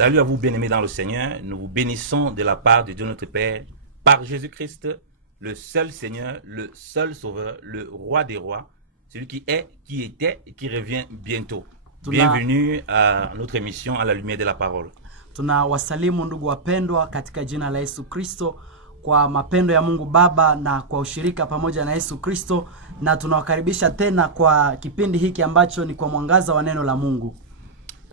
Salut à vous, bien-aimés dans le Seigneur. Nous vous bénissons de la part de Dieu notre Père, par Jésus-Christ, le seul Seigneur, le seul Sauveur, le Roi des Rois, celui qui est, qui était et qui revient bientôt. Bienvenue à notre émission à la lumière de la parole. Tunawasalimu ndugu wapendwa katika jina la Yesu Kristo kwa mapendo ya Mungu Baba na kwa ushirika pamoja na Yesu Kristo, na tunawakaribisha tena kwa kipindi hiki ambacho ni kwa mwangaza wa neno la Mungu.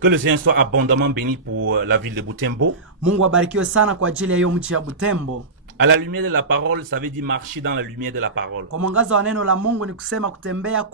Que le Seigneur soit abondamment béni pour la ville de Butembo. Mungu abarikiwe sana kwa ajili ya hiyo mji ya Butembo. À la lumière de la parole, ça veut dire marcher dans la lumière de la parole. Kwa mwangaza wa neno la Mungu ni kusema kutembea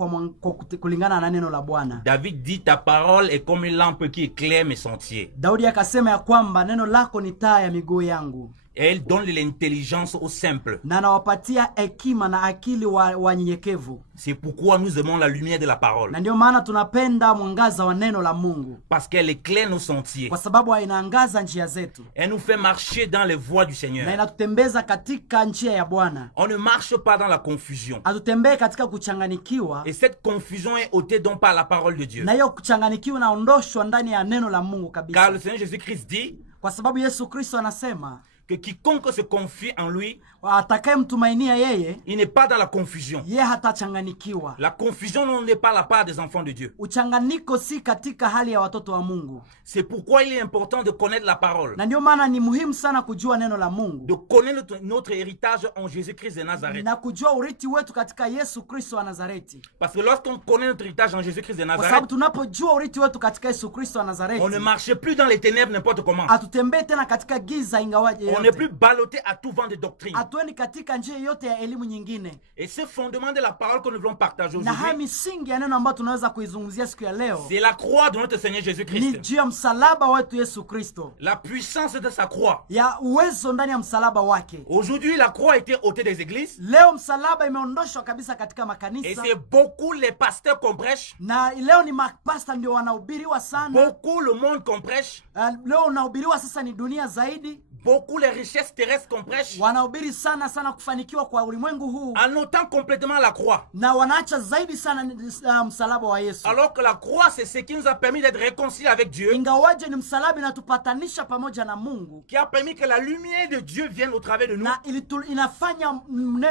kulingana na neno la Bwana. David dit, ta parole est comme une lampe qui éclaire mes sentiers. Daudi akasema ya kwamba neno lako ni taa ya miguu yangu. Et elle donne l'intelligence aux simples. Na nawapatia hekima na akili wanyenyekevu. C'est pourquoi nous aimons la lumière de la parole. Na ndio maana tunapenda mwangaza wa neno la Mungu. Parce qu'elle éclaire nos sentiers. Kwa sababu inaangaza njia zetu. Elle nous fait marcher dans les voies du Seigneur. Na inatutembeza katika njia ya Bwana. On ne marche pas dans la confusion. Hatutembei katika kuchanganikiwa. Et cette confusion est ôtée donc par la parole de Dieu. Na hiyo kuchanganikiwa naondoshwa ndani ya neno la Mungu kabisa. Car le Seigneur Jésus-Christ dit, kwa sababu Yesu Kristo anasema que quiconque se confie en lui, atakayemtumainia yeye, il n'est pas dans la confusion. Yeye hatachanganikiwa. La confusion n'est pas la part des enfants de Dieu. Uchanganyiko si katika hali ya watoto wa Mungu. C'est pourquoi il est important de connaître la parole. Na ndio maana ni muhimu sana kujua neno la Mungu. De connaître notre héritage en Jésus-Christ de Nazareth. Na kujua urithi wetu katika Yesu Kristo wa Nazareti. Parce que lorsqu'on connaît notre héritage en Jésus-Christ de Nazareth, kwa sababu tunapojua urithi wetu katika Yesu Kristo wa Nazareti, on ne marche plus dans les ténèbres n'importe comment. Hatutembei tena katika giza ingawaje. On n'est plus ballotté à tout vent de doctrine. Hatuendi katika njia yote ya elimu nyingine. Et ce fondement de la parole que nous voulons partager aujourd'hui, na misingi ya neno ambayo tunaweza kuizungumzia siku ya leo, c'est la croix de notre Seigneur Jésus-Christ. Ni juu ya msalaba wetu Yesu Kristo. La puissance de sa croix. Ya uwezo ndani ya msalaba wake. Aujourd'hui, la croix a été ôtée des églises. Leo msalaba imeondoshwa kabisa katika makanisa. Et c'est beaucoup les pasteurs qu'on prêche. Na leo ni mapasta ndio wanahubiriwa sana. Beaucoup le monde qu'on prêche. Leo unahubiriwa sasa ni dunia zaidi. Beaucoup les richesses terrestres qu'on prêche. Wanahubiri sana kufanikiwa kwa ulimwengu huu. En ôtant complètement la croix. Na wanaacha zaidi sana msalaba wa Yesu. Alors que la croix, c'est ce qui nous a permis d'être réconciliés avec Dieu. Ingawaje ni msalaba inatupatanisha pamoja na Mungu. Qui a permis que la lumière de Dieu vienne au travers de nous. Na inafanya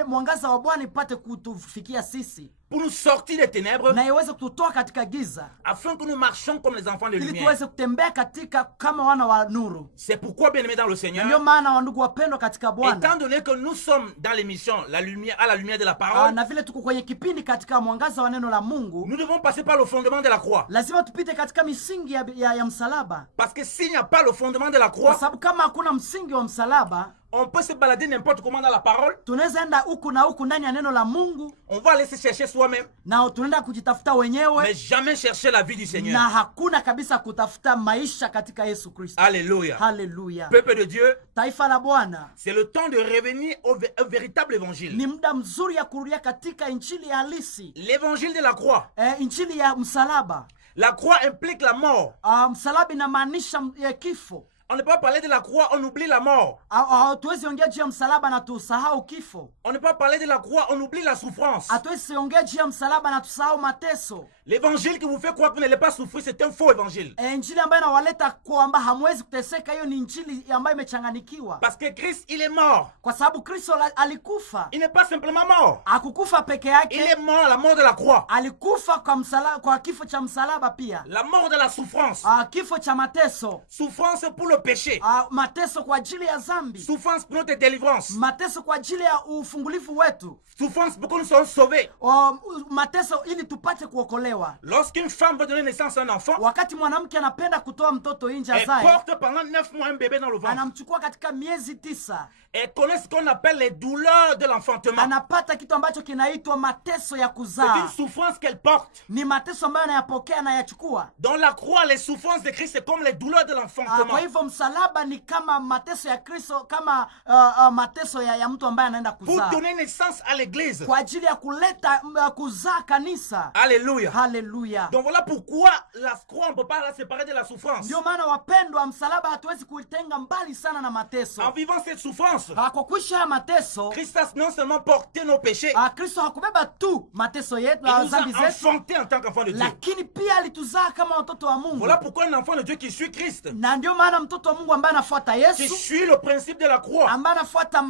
mwangaza wa Bwana ipate kutufikia sisi. Pour nous sortir des ténèbres, na iweze kututoa katika giza, afin que nous marchions comme les enfants de lumière. Ili tuweze kutembea katika kama wana wa nuru. C'est pourquoi, bien-aimés dans le Seigneur, ndio maana wandugu wapendwa katika Bwana, étant donné que nous sommes dans l'émission la lumière à la lumière de la parole, na vile tuko kwenye kipindi katika mwangaza wa neno la Mungu, nous devons passer par le fondement de la croix. Lazima tupite katika misingi ya msalaba. Parce que s'il n'y a pas le fondement de la croix, kwa sababu kama hakuna msingi wa msalaba, on peut se balader n'importe comment dans la parole. Tunaweza enda huku na huku ndani ya neno la Mungu. On va aller se chercher soi-même. Na tunaenda kujitafuta wenyewe. Mais jamais chercher la vie du Seigneur. Na hakuna kabisa kutafuta maisha katika Yesu Kristo. Alléluia. Hallelujah. Peuple de Dieu. Taifa la Bwana. C'est le temps de revenir au véritable évangile. Ni muda mzuri ya kurudia katika injili halisi. L'évangile de la croix. Injili ya msalaba. La croix implique la mort. Msalaba inamaanisha kifo. On ne peut pas parler de la croix, on oublie la mort. Tuwezi ongea juu ya msalaba na tusahau kifo. On ne peut pas parler de la croix, on oublie la souffrance. Tuwezi ongea juu ya msalaba na tusahau mateso. L'évangile qui vous fait croire que vous n'allez pas souffrir, c'est un faux évangile. Injili ambayo inawaleta kwamba hamwezi kuteseka, hiyo ni injili ambayo imechanganikiwa. Parce que Christ, il est mort. Kwa sababu Kristo alikufa. Il n'est pas simplement mort. Hakukufa peke yake. Il est mort à la mort de la croix. Alikufa kwa msalaba, kwa kifo cha msalaba pia. La mort de la souffrance. Kifo cha mateso. Souffrance pour le péché. Mateso kwa ajili ya dhambi. Souffrance pour notre délivrance. Mateso kwa ajili ya ufungulifu wetu. Souffrance pour que nous soyons sauvés. Mateso ili tupate kuokolewa. Lorsqu'une femme veut donner naissance à un enfant, wakati mwanamke anapenda kutoa mtoto nje azae, elle porte pendant 9 mois un bébé dans le ventre. Anamchukua katika miezi 9. Elle connaît ce qu'on appelle les douleurs de l'enfantement. Anapata kitu ambacho kinaitwa mateso ya kuzaa. C'est une souffrance qu'elle porte. Ni mateso ambayo anayapokea na yachukua. Dans la croix, les souffrances de Christ, c'est comme les douleurs de l'enfantement. Kwa hivyo msalaba ni kama mateso ya Kristo, kama mateso ya mtu ambaye anaenda kuzaa. Pour donner naissance à l'église. Kwa ajili ya kuleta kuzaa kanisa. Alléluia. Hallelujah. Donc voilà pourquoi la croix, on ne peut pas la séparer de la souffrance. Ndio maana wapendwa, msalaba hatuwezi kuitenga mbali sana na mateso. En vivant cette souffrance, kwa kuishi haya mateso, Christ a non seulement porté nos péchés, Kristo hakubeba tu mateso yetu na dhambi zetu, enfanté en tant qu'enfant de Dieu. Lakini pia alituzaa kama watoto wa Mungu. Voilà pourquoi un enfant de Dieu qui suit Christ, na ndio maana mtoto wa Mungu ambaye anafuata qui Yesu, suit le principe de la croix, ambaye anafuata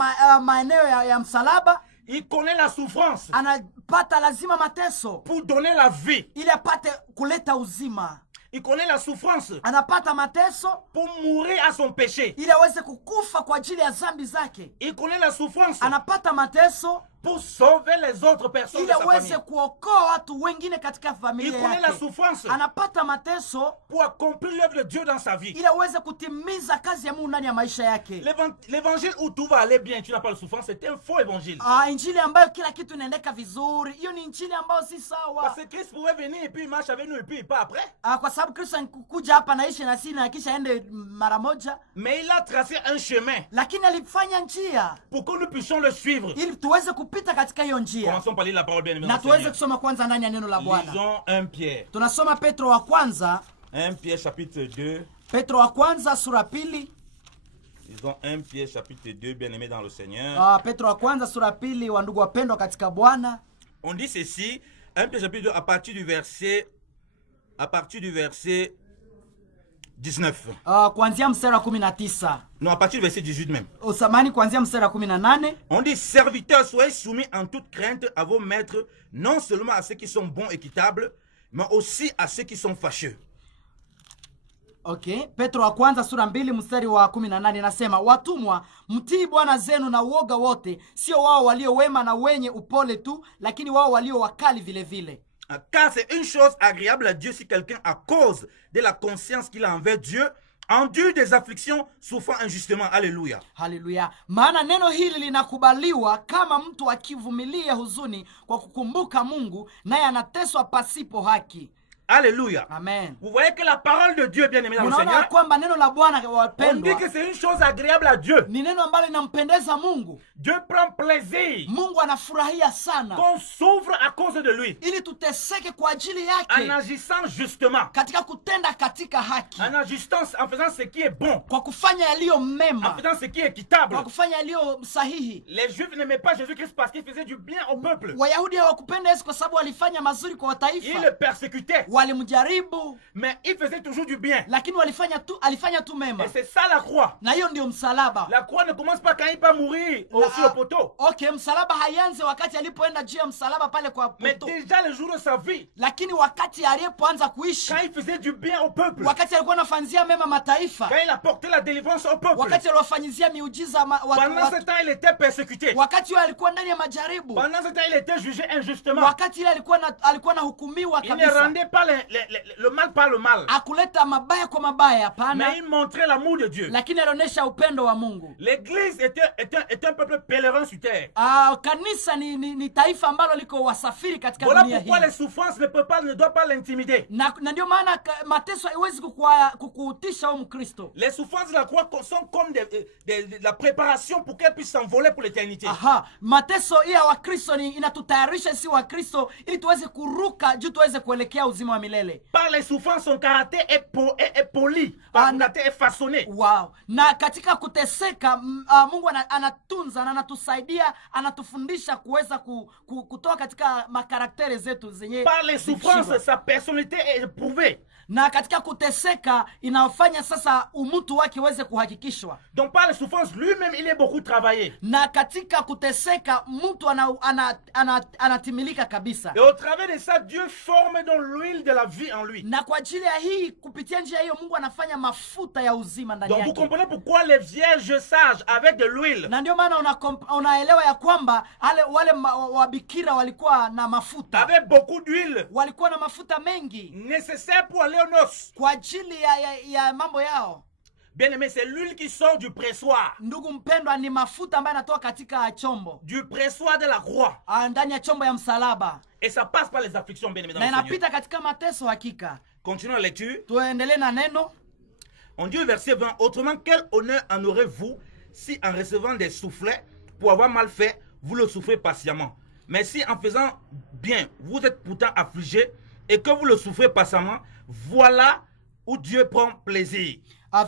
maeneo ya msalaba, il connaît la souffrance anapata lazima mateso pour donner la vie. ili apate kuleta uzima. Il connaît la souffrance Anapata mateso pour mourir à son péché. ili aweze kukufa kwa ajili ya dhambi zake. Il connaît la souffrance Anapata mateso pour sauver les autres personnes ili de sa aweze famille. kuokoa watu wengine katika Il familia connaît la yake. souffrance Anapata mateso pour accomplir l'œuvre de Dieu dans sa vie. ili aweze kutimiza kazi ya Mungu ndani ya maisha yake. L'évangile où tout va aller bien, tu n'as pas de souffrance, c'est un faux évangile. Injili ambayo kila kitu inaendeka vizuri, hiyo ni injili ambayo si sawa. Parce que Christ pouvait venir et puis il marche avec nous et puis il part après. Kwa sababu Kristo kuja hapa naishi na sisi na kisha ende mara moja, Mais il a tracé un chemin lakini alifanya njia pour que nous puissions le suivre. ili tuweze kupita katika hiyo njia. Commençons par lire la parole bien aimée Na dans le tuweze Seigneur. kusoma kwanza ndani ya neno la Bwana. Lisons 1 Pierre. Tunasoma Petro wa kwanza, 1 Pierre chapitre 2. Petro wa kwanza sura pili. Lisons 1 Pierre chapitre 2, bien aimé dans le Seigneur. Petro wa kwanza sura pili, wa ndugu wapendwa katika Bwana. On dit ceci, 1 Pierre chapitre 2 à partir du verset 19. Kuanzia mstari wa 19. Non, à partir du verset 18 même. Usamani kuanzia mstari wa 18. On dit, serviteurs, soyez soumis en toute crainte à vos maîtres, non seulement à ceux qui sont bons, équitables, mais aussi à ceux qui sont fâcheux. Okay, Petro wa kwanza sura 2 mstari wa 18 nasema, watumwa mtii bwana zenu na uoga wote, sio wao walio wema na wenye upole tu, lakini wao walio wakali vile vile. Car c'est une chose agréable à Dieu si quelqu'un, à cause de la conscience qu'il a envers Dieu, endure des afflictions, souffrant injustement. Alléluia. Haleluya. Maana neno hili linakubaliwa kama mtu akivumilia huzuni kwa kukumbuka Mungu, naye anateswa pasipo haki. Alléluia. Amen. Vous voyez que la parole de Dieu, bien aimé dans le Seigneur, kwamba neno la Bwana on dit wapendwa, que c'est une chose agréable à Dieu. ni neno ambalo linampendeza Mungu. Dieu prend plaisir Mungu anafurahia sana qu'on souffre à cause de lui, ili tuteseke kwa ajili en yake, agissant justement, katika kutenda katika haki, en agissant, en faisant ce qui est bon, kwa kufanya yaliyo en mema, faisant ce qui est équitable. kwa kufanya yaliyo sahihi. Les Juifs n'aimaient pas Jésus-Christ parce qu'il faisait du bien au peuple. Wayahudi hawakupenda Yesu kwa sababu alifanya mazuri kwa Ils wataifa. le persécutaient, Walimjaribu, mais il faisait toujours du bien. lakini alifanya tu mema. Et c'est ça la croix. Na hiyo ndio msalaba. La croix ne commence pas quand il va mourir sur le poteau. Okay, msalaba haianze wakati alipoenda juu ya msalaba pale kwa Mais poto. déjà le jour de sa vie, Lakini wakati alipoanza kuishi, quand il faisait du bien au peuple, wakati alikuwa anafanyia mema mataifa, quand il apportait la délivrance au peuple, wakati aliwafanyizia miujiza pendant ce temps il était persécuté. wakati yule alikuwa ndani ya majaribu, Pendant ce temps il était jugé injustement. wakati yule alikuwa na hukumiwa Il ne kabisa. rendait pas le mal par le mal, Akuleta mabaya kwa mabaya, hapana, mais il montrait l'amour de Dieu. lakini alionyesha upendo wa Mungu. L'église était un peuple pèlerin sur terre. Kanisa ni taifa ambalo liko wasafiri katika Voilà dunia pourquoi hii. les souffrances ne doivent pas l'intimider. Na ndio maana mateso haiwezi kukuutisha wewe Mkristo. Les souffrances de la croix sont comme de la préparation pour qu'elles puissent s'envoler pour l'éternité. Mateso ya Wakristo inatutayarisha sisi Wakristo ili tuweze kuruka juu, tuweze kuelekea uzima wa milele. Par les souffrances, son caractère est poli, son caractère est façonné. Wow. Na katika kuteseka Mungu anatunza na anatusaidia, anatufundisha kuweza kutoka katika makaraktere zetu zenye. Par les souffrances, sa personnalité est éprouvée. Na katika kuteseka inafanya sasa umutu wake uweze kuhakikishwa. Donc par les souffrances, lui-même il est beaucoup travaillé. Na katika kuteseka mtu anatimilika kabisa. Et au travers de ça, Dieu forme dans l'huile de la vie en lui. Na kwa ajili ya hii, kupitia njia hiyo, Mungu anafanya mafuta ya uzima ndani yake. Donc vous comprenez pourquoi les vierges sages avec de l'huile. Na ndio maana unaelewa ya kwamba wale wabikira walikuwa na mafuta. Avec beaucoup d'huile. Walikuwa na mafuta mengi. Nécessaire pour aller aux noces. Kwa ajili ya mambo yao. Bien aimé, c'est l'huile qui sort du pressoir. Ndugu mpendwa, ni mafuta ambayo yanatoka katika chombo. Du pressoir de la croix. Ndani ya chombo ya msalaba. Et ça passe par les afflictions, bien aimé, dans le Seigneur. Na inapita katika mateso hakika. Continuons la lecture. Tuendelee na neno. On dit au verset 20, autrement, quel honneur en aurez-vous si en recevant des soufflets pour avoir mal fait, vous le souffrez patiemment. Mais si en faisant bien, vous êtes pourtant affligé et que vous le souffrez patiemment, voilà où Dieu prend plaisir.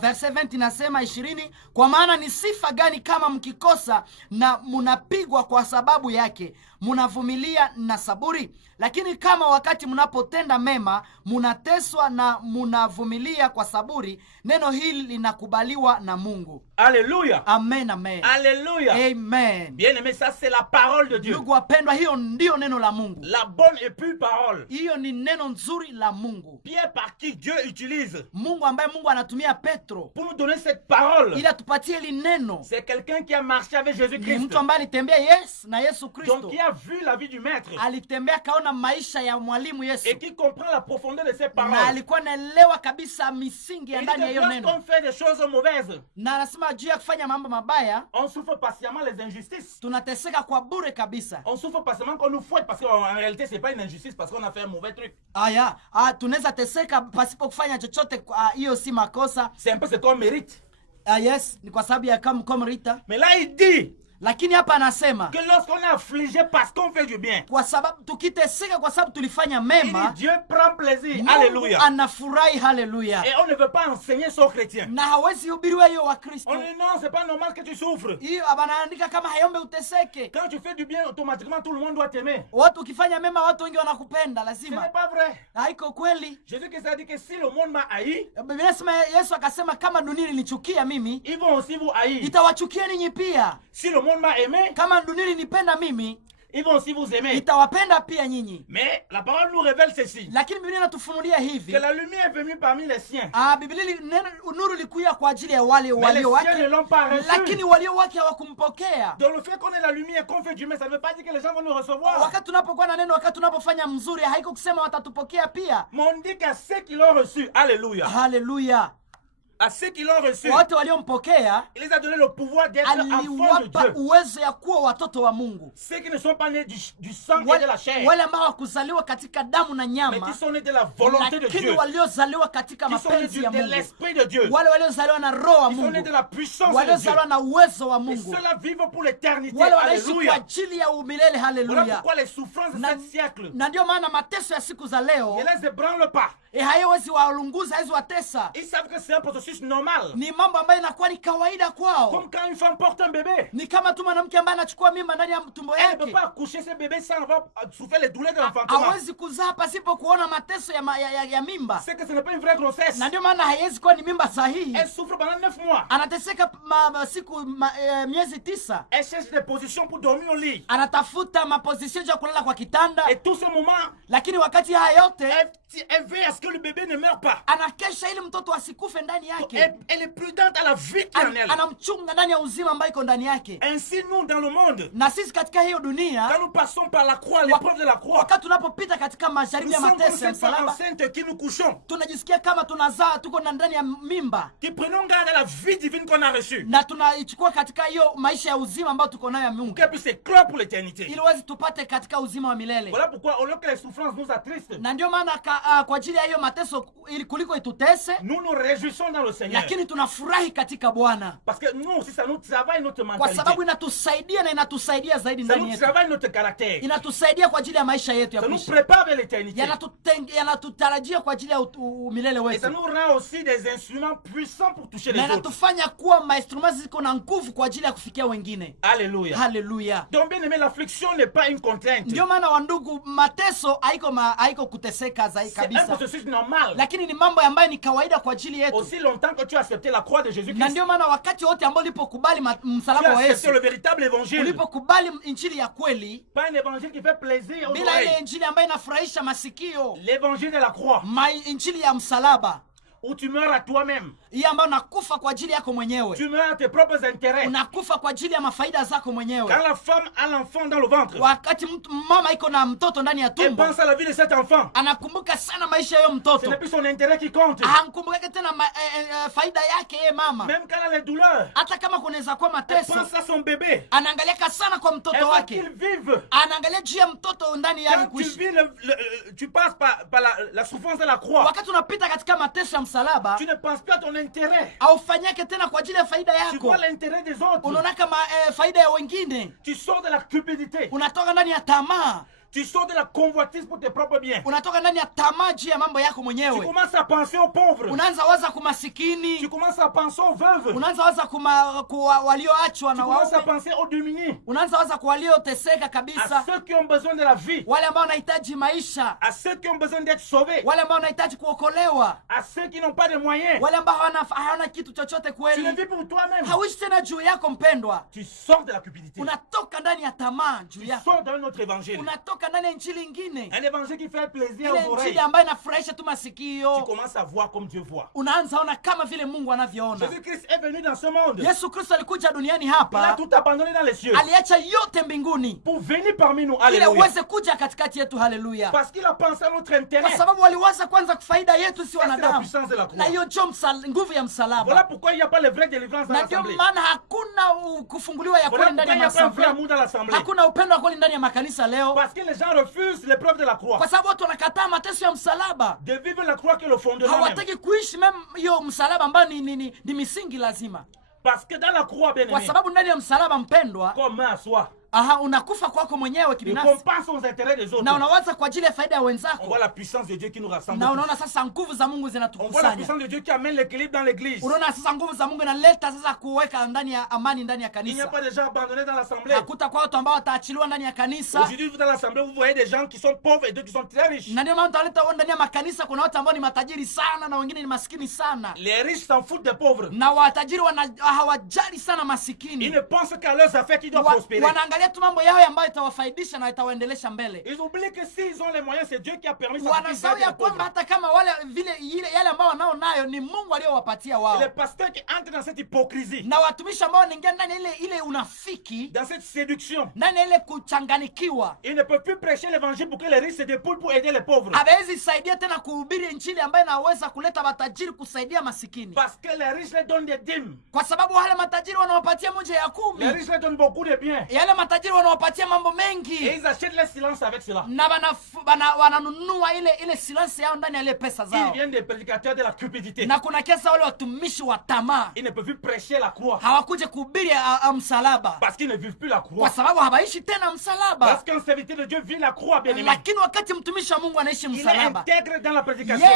Verse 20 inasema 20, kwa maana ni sifa gani kama mkikosa na munapigwa kwa sababu yake, munavumilia na saburi. Lakini kama wakati mnapotenda mema munateswa na munavumilia kwa saburi, neno hili linakubaliwa na Mungu. Alléluia. Amen, amen. Alléluia. Amen. Bien-aimé, ça c'est la parole de Dieu. Ndugu wapendwa, hiyo ndio neno la Mungu. La bonne et pure parole. Hiyo ni neno nzuri la Mungu. Pierre par qui Dieu utilise. Mungu ambaye Mungu anatumia Petro Pour nous donner cette parole. ili atupatie hili neno. C'est quelqu'un qui a marché avec Ni Jésus-Christ. mtu ambaye alitembea na Yesu Kristo. Donc qui a vu la vie du maître. Alitembea kaona maisha ya mwalimu Yesu. Et qui comprend la profondeur de ses paroles. Na alikuwa naelewa kabisa misingi ya Il ndani ya dit hiyo que neno. lorsqu'on fait des choses mauvaises, Na anasema juu ya kufanya mambo mabaya on souffre patiemment les injustices. tunateseka kwa bure kabisa. On souffre patiemment qu'on nous fouette parce qu'en réalité c'est pas une injustice parce qu'on a fait un mauvais truc. Aya, tunaweza teseka pasipo kufanya chochote, hiyo si makosa. C'est un peu ce qu'on mérite. Yes, ni kwa sababu ya kama Rita. Mais là il dit Lakini hapa anasema que lorsqu'on est affligé parce qu'on fait du bien, kwa sababu tukiteseka kwa sababu tulifanya il mema, dit Dieu prend plaisir. Mungu Alléluia. anafurahi. Haleluya. Et on ne veut pas enseigner ça aux chrétiens. Na hawezi hubiriwa hiyo wa Kristo. On dit non, c'est pas normal que tu souffres. Hiyo anaandika kama hayombe uteseke. Quand tu fais du bien, automatiquement tout le monde doit t'aimer. Watu ukifanya mema watu wengi wanakupenda Ce lazima. n'est pas vrai. Haiko kweli. Jésus-Christ a dit que si le monde m'a haï, Biblia inasema Yesu akasema kama dunia ilinichukia mimi, ils vont aussi vous haïr. itawachukia ninyi pia. Si le monde m'a aimé, Kama dunia ilinipenda mimi, ils vont aussi vous aimer. itawapenda pia nyinyi. Mais la parole nous révèle ceci, Lakini Biblia inatufunulia hivi. que la lumière est venue parmi les siens. Biblia nuru likuja kwa ajili ya wale Mais les walio siens ne wake, l'ont pas reçu. lakini walio wake hawakumpokea. Donc le fait qu'on ait la lumière, qu'on fait du bien, ça ne veut pas dire que les gens vont nous recevoir. Wakati tunapokuwa na neno, wakati tunapofanya mzuri, haiko kusema watatupokea pia. Mais on dit qu'à ceux qui l'ont reçu, alléluia, Haleluya. à ceux qui l'ont reçu, Wote waliompokea il les a donné le pouvoir d'être enfants de aliwapa Dieu. uwezo ya kuwa watoto wa Mungu. Ceux qui ne sont pas nés du sang et de la chair, Wale ambao hawakuzaliwa katika damu na mais nyama, qui sont nés de la volonté de lakini Dieu, waliozaliwa katika qui sont nés mapenzi ya de Mungu. l'esprit de Dieu, Wale waliozaliwa na roho wa qui sont nés Mungu, de la puissance de Dieu. waliozaliwa na uwezo wa Et Mungu, ceux-là vivent pour l'éternité. wale wanaishi kwa Alléluia. ajili ya umilele. Voilà Haleluya. pourquoi les souffrances de Na, ce siècle na ndio maana mateso ya siku za leo ne les ébranlent pas. hayawezi walunguza, hawezi watesa. Ils savent que c'est un processus normal. Ni mambo ambayo inakuwa ni kawaida kwao. Comme quand une femme porte un bébé. Ni kama tu mwanamke ambaye anachukua mimba ndani ya tumbo Elle ne peut yake, pas accoucher ce bébé sans avoir souffert les douleurs de l'enfantement. hawezi kuzaa pasipo kuona mateso ya mimba. C'est que ce n'est pas une vraie grossesse. Na ndio maana haiwezi kuwa ni mimba sahihi. Elle souffre pendant 9 mois. Anateseka miezi 9. Elle cherche des positions pour dormir au lit. Anatafuta maposition ya kulala kwa kitanda, Et tout ce moment, lakini wakati haya yote elle veut à ce que le bébé ne meure pas. anakesha ili mtoto asikufe ndani yake. Elle est prudente à la vie qui est en elle. Anamchunga ndani ya uzima ambayo iko ndani yake. Ainsi, nous, dans le monde, Na sisi katika hiyo dunia, quand nous passons par la croix, l'épreuve de la croix, wakati tunapopita katika nous majaribu ya sommes comme mateso ya cette femme msalaba, enceinte qui nous couchons, tunajisikia kama tunazaa, tuko ndani ya mimba, qui prenons garde à la vie divine qu'on a reçue, na tunaichukua katika hiyo maisha ya uzima ambayo tuko nayo ya Mungu, qu'elle puisse éclore pour l'éternité. ili wezi tupate katika uzima wa milele. Voilà pourquoi, au lieu que les souffrances nous attristent, Na ndio maana kwa ajili ya hiyo mateso ili kuliko itutese, nous nous réjouissons dans le Seigneur. lakini tunafurahi katika Bwana, Parce que nous aussi, ça nous travaille notre kwa mentalité. sababu inatusaidia na inatusaidia zaidi Ça ndani nous yetu, travaille notre caractère. inatusaidia kwa ajili ya maisha yetu ya Ça nous kuishi, prépare vers l'éternité. yanatutarajia kwa ajili ya milele Et ça wetu, nous rend aussi des instruments puissants pour toucher les na autres. inatufanya kuwa mainstruments ziko na nguvu kwa ajili ya kufikia wengine. Alléluia. Haleluya. Donc bien aimé, l'affliction n'est pas une contrainte. Ndio maana wandugu, mateso haiko kuteseka zaidi C'est un kabisa, processus normal. lakini ni mambo ambayo ni kawaida kwa ajili yetu. Aussi longtemps que tu as accepté la croix de Na Jésus-Christ, ndio maana wakati wote ambao ulipokubali tu msalaba as wa accepté Yesu, le véritable évangile. ulipokubali injili ya kweli, Pas un évangile qui fait plaisir aux bila ile oreilles. injili ambayo inafurahisha masikio, L'évangile de la croix, injili ya msalaba, où tu meurs à toi-même. hii ambayo unakufa kwa ajili yako mwenyewe, Tu meurs à tes propres intérêts. unakufa kwa ajili ya mafaida zako mwenyewe. Quand la femme a l'enfant dans le ventre, Wakati mama iko na mtoto ndani ya elle tumbo, pense à la vie de cet enfant. anakumbuka sana maisha ya Ce mtoto, n'est plus son intérêt qui compte. hankumbukake tena faida yake yeye mama. Même quand elle a les douleurs, Hata kama kunaweza kuwa elle mateso, pense à son bébé. anaangaliaka sana kwa Elle mtoto veut wake, qu'il vive. anaangalia juu ya mtoto ndani yake Quand tu kuishi. vis, tu passes par la souffrance de la croix, Wakati unapita katika mateso ya msalaba, tu ne penses plus à ton intérêt. aufanyake tena kwa ajili ya faida Tu yako, vois l'intérêt des autres. unaona kama faida ya wengine, Tu sors de la cupidité. unatoka ndani ya tamaa, Tu sors de la convoitise pour tes propres biens. unatoka ndani ya tamaa juu ya mambo yako Tu mwenyewe, commences à penser aux pauvres. unaanza waza kumasikini, Tu commences à penser aux veuves. unaanza waza walioachwa Tu na commences à waume, penser aux démunis. unaanza waza kwa walioteseka À kabisa, ceux qui ont besoin de la vie. wale ambao wanahitaji maisha, À ceux qui ont besoin d'être sauvés. wale ambao wanahitaji kuokolewa, À ceux qui n'ont pas de moyens. wale ambao hawana kitu chochote Tu le kweli. vis pour toi-même. Hauishi tena juu yako mpendwa, Tu sors de la cupidité. unatoka ndani ya tamaa juu Tu yako, sors dans un autre évangile. unatoka ndani ya injili ingine, Un évangile qui fait plaisir ile aux injili oreilles. ambayo inafurahisha tu Tu masikio. commences à voir comme Dieu voit. Unaanza ona kama vile Mungu anavyoona. Jésus-Christ est venu dans ce monde. Yesu Kristo alikuja duniani Il a hapa, tout abandonné dans les cieux aliacha yote mbinguni pour venir parmi nous. ili Alléluia. uweze kuja katikati yetu. Haleluya! Parce qu'il a pensé à notre Kwa intérêt. sababu waliwaza kwanza faida yetu si Ça, c'est la wanadamu, puissance de la na croix. hiyo ndio nguvu ya Voilà msalaba. pourquoi il n'y a pas les vraies délivrances dans Na ndio l'assemblée. maana hakuna kufunguliwa ya Voilà kweli pourquoi ndani il ya n'y a pas un vrai masamble, amour dans l'assemblée. hakuna upendo wa kweli ndani ya makanisa leo, Parce que les gens refusent l'épreuve de la croix. kwa sababu watu wanakataa mateso ya msalaba. De vivre la croix que le fondement même. Hawataki kuishi meme hiyo msalaba ambayo ni misingi lazima, Parce que dans la croix, bien kwa aimé, sababu ndani ya msalaba mpendwa, comme à soi, unakufa kwako mwenyewe et qu'on kibinafsi, pense aux intérêts des autres. na unawaza kwa ajili ya faida ya On wenzako, voit la puissance de Dieu qui nous rassemble. na tous. unaona sasa nguvu za Mungu On voit la zinatukusanya. puissance de Dieu qui amène l'équilibre dans l'église. Unaona sasa nguvu za Mungu inaleta sasa kuweka ndani ya amani ndani ya Il n'y a kanisa. pas de gens abandonnés dans l'assemblée. Hakuta kwa watu ambao wataachiliwa ndani ya kanisa, Aujourd'hui, dans l'assemblée, vous voyez des gens qui sont pauvres et d'autres qui sont très riches. na ndio maana utaleta ndani ya makanisa kuna watu ambao ni matajiri sana na wengine ni maskini sana, Les riches s'en foutent des pauvres. na watajiri hawajali sana Ils masikini. ne pensent qu'à leurs affaires qui doivent prospérer. Wanaangalia tu mambo yao ambayo itawafaidisha na itawaendelesha mbele. Ils oublient que s'ils ont les moyens, c'est Dieu qui a permis ça. Wanasahau ya kwamba hata kama wale yale ambao wanao nayo ni Mungu aliyowapatia wao, Les pasteurs qui entrent dans cette hypocrisie, na watumishi ambao wanaingia ndani ile unafiki, dans cette séduction, ndani ile kuchanganikiwa, ils ne peuvent plus prêcher l'évangile pour que les riches se dépouillent pour aider les pauvres. hawezi saidia tena kuhubiri injili ambayo inaweza kuleta matajiri kusaidia masikini, Parce que les riches les donnent des dîmes. kwa sababu wale matajiri wanawapatia moja ya Les kumi, riches les donnent beaucoup de biens. yale matajiri wanawapatia mambo Et mengi, ils achètent leur silence avec cela. na wananunua ile silence yao ndani ya ile pesa Ils zao. viennent des prédicateurs de la cupidité. Na kuna kesa wale watumishi wa tamaa Ils ne peuvent plus prêcher la croix. hawakuje kuhubiri msalaba, Parce qu'ils ne vivent plus la kwa croix. sababu hawaishi tena msalaba. Lorsqu'un serviteur de Dieu vit la croix, bien aimé, Lakini wakati mtumishi wa Mungu anaishi il est msalaba, intègre dans la prédication.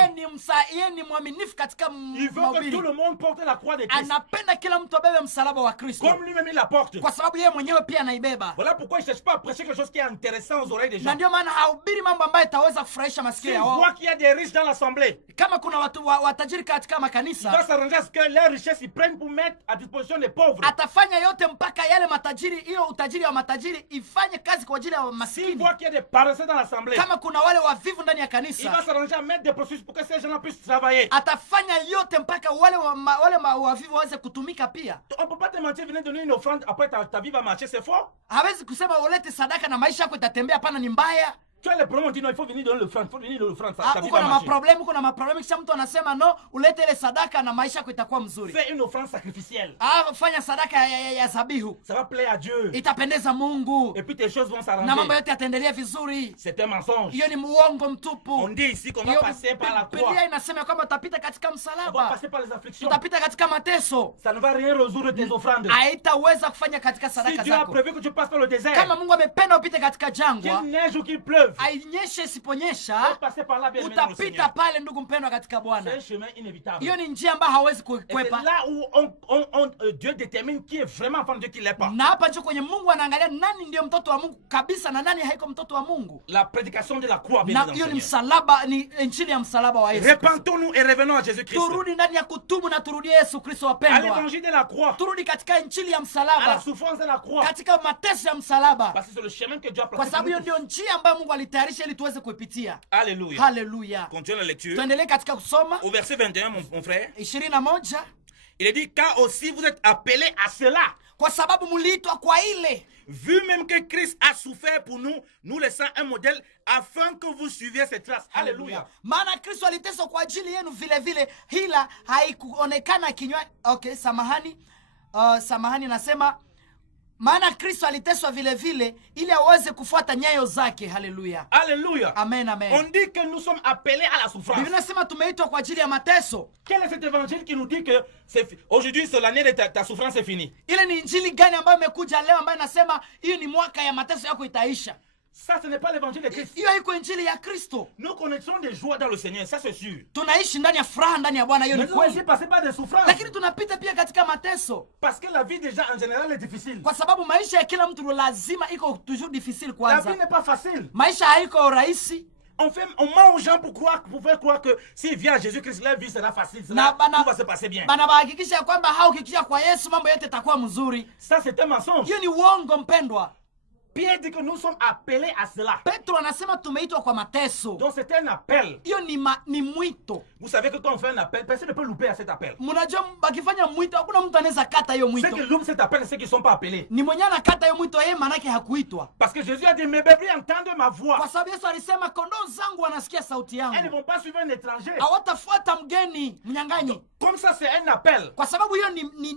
yeye ni mwaminifu katika Il veut que tout mahubiri, le monde porte la croix de Christ. anapenda kila mtu abebe msalaba wa Kristo, Comme lui-même il la porte. kwa sababu yeye mwenyewe pia anaibeba. Voilà pourquoi il ne cherche pas à prêcher quelque chose qui est intéressant aux oreilles des Na gens. ndio maana hahubiri mambo ambayo itaweza kufurahisha masikio S'il ya wao. voit qu'il y a des riches dans l'assemblée, Kama kuna watu watajiri katika il va makanisa, s'arranger à ce que leurs richesses ils prennent pour mettre à disposition des pauvres. atafanya yote mpaka yale matajiri, hiyo utajiri wa matajiri ifanye kazi kwa ajili ya S'il maskini. voit qu'il y a des paresseux dans l'assemblée, Kama kuna wale wavivu ndani ya il kanisa, va s'arranger à mettre des processus pour que ces gens puissent travailler. atafanya yote mpaka wale wavivu waweze kutumika pia. On ne peut pas te mentir, venir donner une offrande, après ta vie va marcher, c'est faux. Hawezi kusema ulete sadaka na maisha yako itatembea, hapana, ni mbaya. Tu as les problèmes, on dit non, il faut venir donner l'offrande, il faut venir donner l'offrande, ta vie Uko va na marcher. maproblemu, kisha mtu anasema no, ulete ile sadaka na maisha yako itakuwa mzuri. Fais une offrande sacrificielle. Fanya sadaka ya zabihu, Ça va plaire à Dieu. itapendeza Mungu Et puis tes choses vont na mambo s'arranger. yote yataendelea vizuri. C'est un mensonge. Hiyo ni muongo On mtupu. dit ici qu'on va Hiyo passer par la croix. Biblia inasema kwamba utapita katika On va msalaba, passer par les afflictions. utapita katika mateso, Ça ne va rien résoudre tes offrandes. haitaweza kufanya katika Si sadaka Dieu a zako. prévu que tu passes par le désert, Kama Mungu amependa upite katika jangwa, qu'il neige ou qu'il pleuve, ainyeshe tu isiponyesha, vas passer par là, bien aimé dans le utapita Seigneur. pale, ndugu mpendwa katika C'est Bwana. un chemin inévitable. Hiyo ni njia ambayo hawezi Et c'est kuikwepa, là où Dieu détermine qui est vraiment enfant de Dieu, qui l'est pas. na hapa ndio kwenye Mungu anaangalia nani ndio mtoto wa Mungu kabisa na nani haiko mtoto wa Mungu. La prédication de la croix, bien Na aimé hiyo dans ni le Seigneur. msalaba, ni injili ya msalaba wa Yesu. Repentons-nous et revenons à Jésus-Christ. Turudi ndani ya kutubu na turudie Yesu Kristo À wapendwa. l'évangile de la croix, Turudi katika injili ya à la msalaba, souffrance de la croix. katika mateso ya msalaba, Parce que c'est le chemin que Dieu a kwa placé pour sababu nous hiyo tous. ndio njia ambayo Mungu alitayarisha ili tuweze kuipitia. Alléluia. Haleluya. Continuons la lecture. Tuendelee katika kusoma Au verset 21, mon frère, 21. il est dit, car aussi vous êtes appelés à cela. Kwa sababu mliitwa kwa ile, Vu même que Christ a souffert pour nous, nous laissons un modèle afin que vous suiviez ses traces. Alléluia. maana Kristo aliteswa kwa ajili yenu vile vile, hila haikuonekana kinywa. Okay, samahani, nasema maana Kristo aliteswa vile vile ili aweze kufuata nyayo zake. Haleluya. Alléluia. Amen, On amen. dit que nous sommes appelés à la souffrance. Biblia inasema tumeitwa kwa ajili ya mateso. Quel est cet évangile qui nous dit que aujourd'hui c'est l'année de ta souffrance est finie? Ile ni injili gani ambayo imekuja leo ambayo inasema hiyo ni mwaka ya mateso yako itaisha? Ça, ce n'est pas l'évangile de Christ. Hiyo haiko injili ya Kristo. Nous connaissons des joies dans le Seigneur, ça c'est sûr. Tunaishi ndani ya furaha ndani ya Bwana, hiyo ni Mais nous aussi kweli. passons par des souffrances. Lakini tunapita pia katika mateso. Parce que la vie déjà en général est difficile. Kwa sababu maisha ya kila mtu lazima iko toujours difficile La kwanza. vie n'est pas facile. Maisha haiko rahisi. On ment aux gens pour faire croire que s'ils viennent à Jésus-Christ, leur vie sera facile, tout va se passer bien. Bana bahakikisha kwamba ukikisha kwa Yesu mambo yote yatakuwa mzuri. Ça c'est un mensonge. Hiyo ni uongo mpendwa. Pierre dit que nous sommes appelés à cela. Petro anasema tumeitwa kwa mateso. Donc c'est un appel. Hiyo ni mwito. Vous savez que quand on fait un appel, personne ne peut louper à cet appel. Mnajua bakifanya mwito hakuna mtu anaweza kata hiyo Ceux mwito. qui loupent cet appel, c'est ceux qui ne sont pas appelés. Ni mwenye anakata hiyo mwito yeye manake hakuitwa. Parce que Jésus a dit, mes brebis entendent ma voix. Kwa sababu Yesu alisema kondoo zangu wanasikia sauti Elles ne yangu. vont pas suivre un étranger. Hawatafuata mgeni, mnyang'anyi. Comme ça, c'est un appel. Kwa sababu hiyo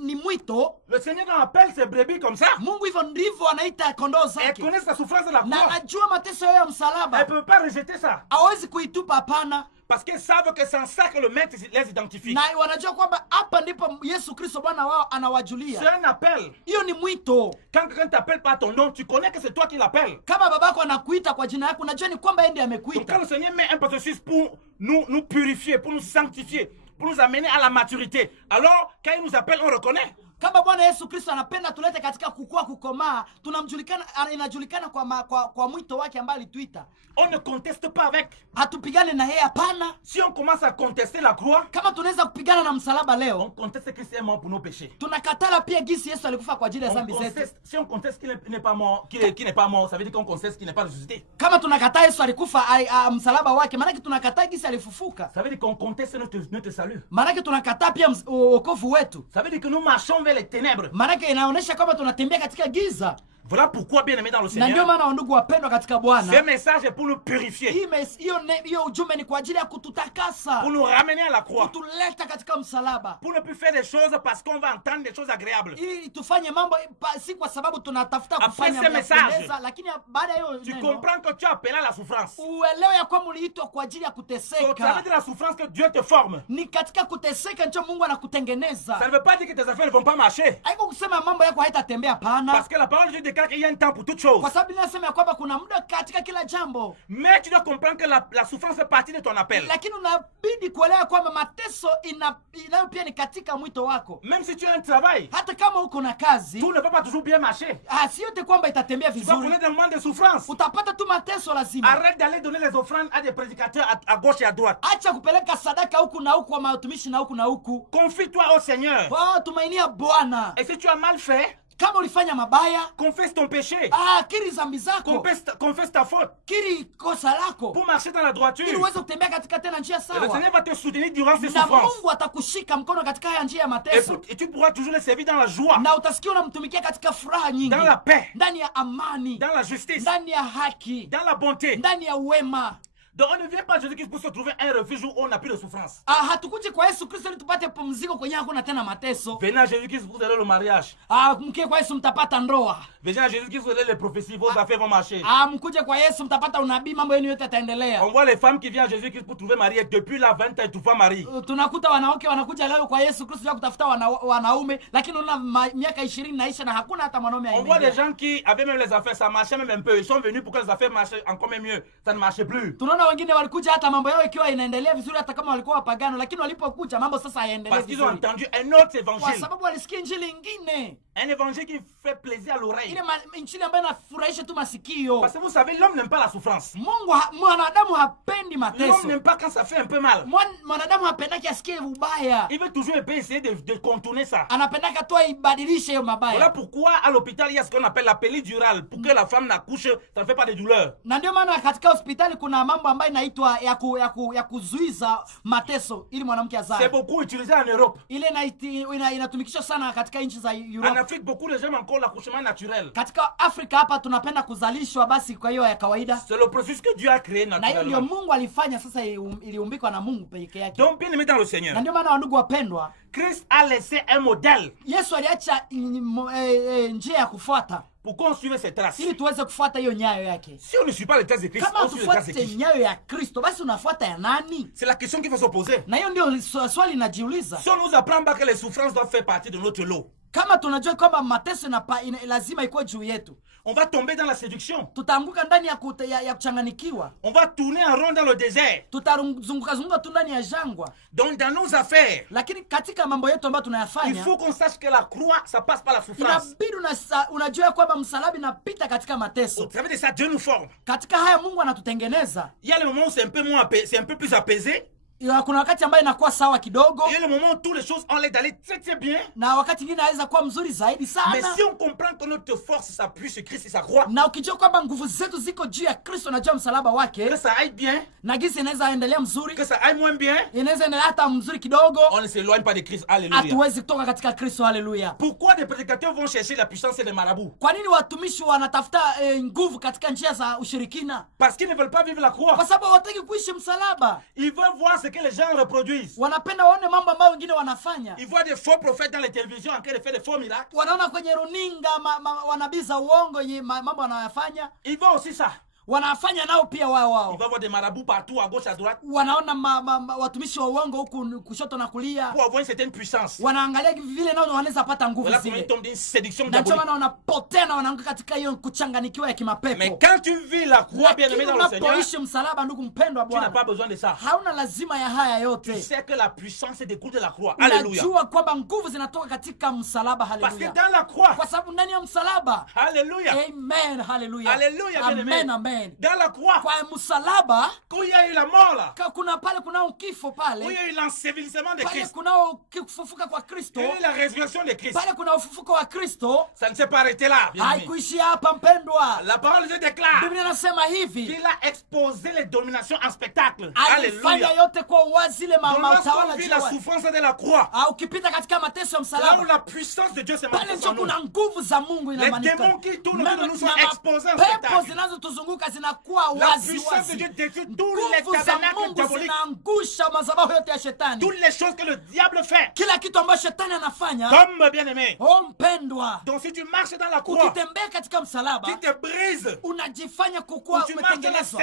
ni mwito. Le Seigneur appelle ses brebis comme ça. Mungu hivyo ndivyo anaita kondoo Elles zake. connaissent la souffrance de la Na croix. anajua mateso yao ya Elles ne msalaba. peuvent pas rejeter ça. Hawezi kuitupa hapana. Parce qu'elles savent que c'est en ça que le maître les identifie. Na wanajua kwamba hapa ndipo Yesu Kristo Bwana wao C'est anawajulia. un appel. Hiyo ni mwito. Quand quelqu'un t'appelle par ton nom, tu connais que c'est toi qui l'appelles. Kama babako anakuita kwa jina lako, unajua ni kwamba yeye ndiye Donc quand amekuita. le Seigneur met un processus pour nous purifier, pour nous sanctifier, pour nous amener à la maturité, alors quand il nous appelle, on reconnaît. Kama Bwana Yesu Kristo anapenda tulete katika kukua kukomaa, inajulikana kwa mwito wake ambaye alituita. On ne conteste pas avec. Hatupigane na yeye hapana. Si on commence à contester la croix, Kama tunaweza kupigana na msalaba on leo, conteste que c'est mort pour nos péchés. tunakatala pia gisi Yesu alikufa kwa ajili ya dhambi zetu. Si on conteste qu'il n'est pas mort, qu'il n'est pas mort, ça veut dire qu'on conteste qu'il n'est pas ressuscité. Kama tunakataa Yesu alikufa msalaba wake, maana tunakataa gisi alifufuka. Ça veut dire qu'on conteste notre salut. Maana tunakataa pia wokovu wetu. Ça veut dire que nous marchons vers les ténèbres. Maana inaonyesha kwamba tunatembea katika giza. Voilà pourquoi, bien aimé dans le Na ndio Seigneur, maana wandugu wapendwa katika ce Bwana, message est pour nous purifier, hiyo ujumbe ni kwa ajili ya kututakasa, pour nous ramener à la croix, kutuleta katika msalaba, pour ne plus faire des choses parce qu'on va entendre des choses agréables. ili tufanye mambo si kwa sababu tunatafuta Après kufanya ce ya message, kupendeza, lakini baada ya hiyo Tu neno, comprends que tu es appelé à la souffrance. uelewe ya kwamba uliitwa kwa ajili ya Donc, ça veut kuteseka. dire la souffrance que Dieu te forme. Ni katika kuteseka ndio Mungu anakutengeneza. Ça ne veut pas dire que tes affaires ne vont pas marcher. Haiko kusema mambo yako haitatembea pana, Parce que la parole de Dieu déclare qu'il y a un temps pour toutes choses. kwa sababu inasema ya kwamba kuna muda katika kila jambo. Mais tu dois comprendre que la souffrance fait partie de ton appel. Lakini unabidi kuelewa kwamba mateso inayo pia ni katika mwito wako. Même si tu as un travail, Hata kama uko na kazi, tout ne peut pas toujours bien marcher. si yote kwamba itatembea Tu vas vizuri. connaître des moments de souffrance. Utapata tu mateso lazima. Arrête d'aller donner les offrandes à des prédicateurs à gauche et à droite. Acha kupeleka sadaka huku na huku kwa matumishi na huku na huku. Confie-toi au Seigneur. Tumainia Bwana. Et si tu as mal fait, Kama ulifanya mabaya, confesse ton péché. kiri zambi zako. Confesse ta faute. Kiri kosa lako. Pour marcher dans la droiture. Ili uweze kutembea katika tena njia Et le sawa. Seigneur va te soutenir durant ces Na souffrances. Mungu atakushika mkono katika haya njia ya mateso. Et tu pourras toujours le servir dans la joie, Na utasikia unamtumikia katika furaha nyingi. dans la paix, Ndani ya amani. dans la justice, Ndani ya haki. dans la bonté. Ndani ya wema. Donc on ne vient pas à Jésus-Christ pour se trouver un refuge où on n'a plus de souffrance. Hatukuji kwa Yesu Kristo ili tupate pumziko kwenye hakuna tena mateso. Venez à Jésus-Christ, vous allez le mariage. Mkie kwa Yesu mtapata ndoa. Venez à Jésus-Christ, vous allez les prophéties, vos affaires vont marcher. Mkuje kwa Yesu mtapata unabii, mambo yenu yote yataendelea. On voit les femmes qui viennent à Jésus-Christ pour trouver Marie et depuis la 20 ans, elles trouvent pas Marie. Tunakuta wanawake wanakuja leo kwa Yesu Kristo ya kutafuta wanaume, lakini unaona miaka 20 naisha na hakuna hata mwanaume On voit des aingia. gens qui avaient même les affaires, ça marchait même un peu. Ils sont venus pour que les affaires marchent encore même mieux. Ça ne marchait plus. Tunaona wengine walikuja hata mambo yao ikiwa inaendelea vizuri hata kama walikuwa wapagano, lakini walipokuja mambo sasa hayaendelei Parce qu'ils ont vizuri. entendu un autre Kwa évangile. sababu walisikia injili ingine. Un évangile qui fait plaisir à l'oreille. Ile injili ambayo inafurahisha tu masikio. Parce que vous savez, l'homme n'aime pas la souffrance. Mwanadamu hapendi L'homme mateso. n'aime pas quand ça fait un peu mal. Mwanadamu hapendaki asikie ubaya. Il veut toujours essayer de contourner ça. Anapendaka tu ibadilishe hiyo Voilà mabaya. pourquoi à l'hôpital il y a ce qu'on appelle la péridurale. Pour que la femme n'accouche, ça ne fait pas de douleur. Na ndio maana katika hospitali kuna mambo ambayo inaitwa ya kuzuiza mateso ili mwanamke C'est azae. beaucoup utilisé en Europe. Ile inatumikishwa sana katika nchi za En Europe. Afrique, beaucoup de gens aiment encore l'accouchement naturel. Katika Afrika hapa tunapenda kuzalishwa basi kwa hiyo ya kawaida. C'est le processus que Dieu a créé Na hiyo ndio naturellement. Mungu alifanya, sasa iliumbikwa na Mungu peke yake. Donc, bien aimé dans le Na Seigneur, ndio maana wandugu wapendwa, Christ a laissé un modèle Yesu aliacha njia ya kufuata pour qu'on suive ses traces. ili tuweze kufuata hiyo nyayo yake. Si on ne suit pas les traces de Christ, Kama on suit les traces de tufuate qui? nyayo ya Kristo, basi unafuata ya nani? C'est la question qu'il faut se poser. Na hiyo ndio swali linajiuliza. Si on nous apprend pas que les souffrances doivent faire partie de notre lot, kama tunajua kwamba mateso lazima ikuwe juu yetu, on va tomber dans la séduction. tutaanguka ndani ya kuchanganikiwa. On va tourner en rond dans le désert. Tutazunguka tu ndani ya jangwa. Donc dans nos affaires, lakini katika mambo yetu ambayo tunayafanya, il faut qu'on sache que la croix, ça passe par la souffrance. Inabidi unajua kwamba msalaba inapita katika mateso. Au travers de ça, Dieu nous forme. Katika haya Mungu anatutengeneza. Il y a le moment où c'est un peu plus apaisé. Kuna wakati ambayo inakuwa sawa kidogo. Il y a le moment où toutes les choses ont l'air d'aller très très bien. Na wakati mwingine inaweza kuwa mzuri zaidi sana. Mais si on comprend que notre force s'appuie sur Christ et sa croix, na ukijua kwamba nguvu zetu ziko juu ya Kristo na juu ya msalaba wake, que ça aille bien, na gisi inaweza endelea mzuri, que ça aille moins bien, inaweza endelea hata mzuri kidogo, on ne s'éloigne pas de Christ. Alléluia. Hatuwezi kutoka katika Kristo. Haleluya. Pourquoi des prédicateurs vont chercher la puissance et les marabouts? Kwa nini watumishi wanatafuta nguvu katika njia za ushirikina? Parce qu'ils ne veulent pas vivre la croix. Kwa sababu hawataki kuishi msalaba. Ils veulent voir ce que les gens reproduisent. Wanapenda waone mambo ambayo wengine wanafanya. Ils voient des faux prophètes dans les télévisions en train de faire des faux miracles. Wanaona kwenye runinga wanabii za uongo mambo wanayofanya. Ils voient aussi ça. Wanafanya nao pia wao. Il va avoir des marabouts partout à gauche à droite. Wanaona watumishi wa uongo huku kushoto na kulia. Pour avoir une certaine puissance. Wanaangalia vile nao wanaweza pata nguvu zile. Voilà comment ils tombent dans une séduction diabolique. Na chama wanapotea na wanaanguka katika hiyo kuchanganikiwa ya kimapepo. Mais quand tu vis la croix bien-aimée dans le Seigneur, unapoishi msalaba ndugu mpendwa Bwana, tu n'as pas besoin de ça. Hauna lazima ya haya yote. Tu sais que la puissance découle de la croix. Alléluia. Unajua kwamba nguvu zinatoka katika msalaba. Haleluya. Parce que dans la croix, kwa sababu ndani ya msalaba. Alléluia. Amen. Haleluya. Alléluia. Amen. Amen. Dans la croix, kwa msalaba, quand il y a eu la mort là, kuna pale kunao kifo pale, quand il y a eu l'ensevelissement de Christ, pale kunao kufufuka kwa Kristo, et la résurrection de Christ, pale kuna ufufuko wa Kristo, ça ne s'est pas arrêté là. Haikuishi hapa mpendwa. La parole de Dieu déclare, Biblia inasema hivi, qu'il a exposé les dominations en spectacle. Alléluia. Yote kwa wazi le matawala juu. La souffrance de la croix, ukipita katika mateso ya msalaba, là où la puissance de Dieu se manifeste en nous, kuna nguvu za Mungu inamanika. Les démons qui tournent autour de nous sont exposés en spectacle. Pepo zinazotuzunguka zinakuwa wazi. La puissance de Dieu détruit tous les tabernacles diaboliques, zinaangusha madhabahu yote ya shetani, toutes les choses que le diable fait, kila kitu ambacho shetani anafanya. Comme bien-aimé, mpendwa, donc si tu marches dans la croix, ukitembea katika msalaba, tu te brises, unajifanya kukuwa umetengenezwa,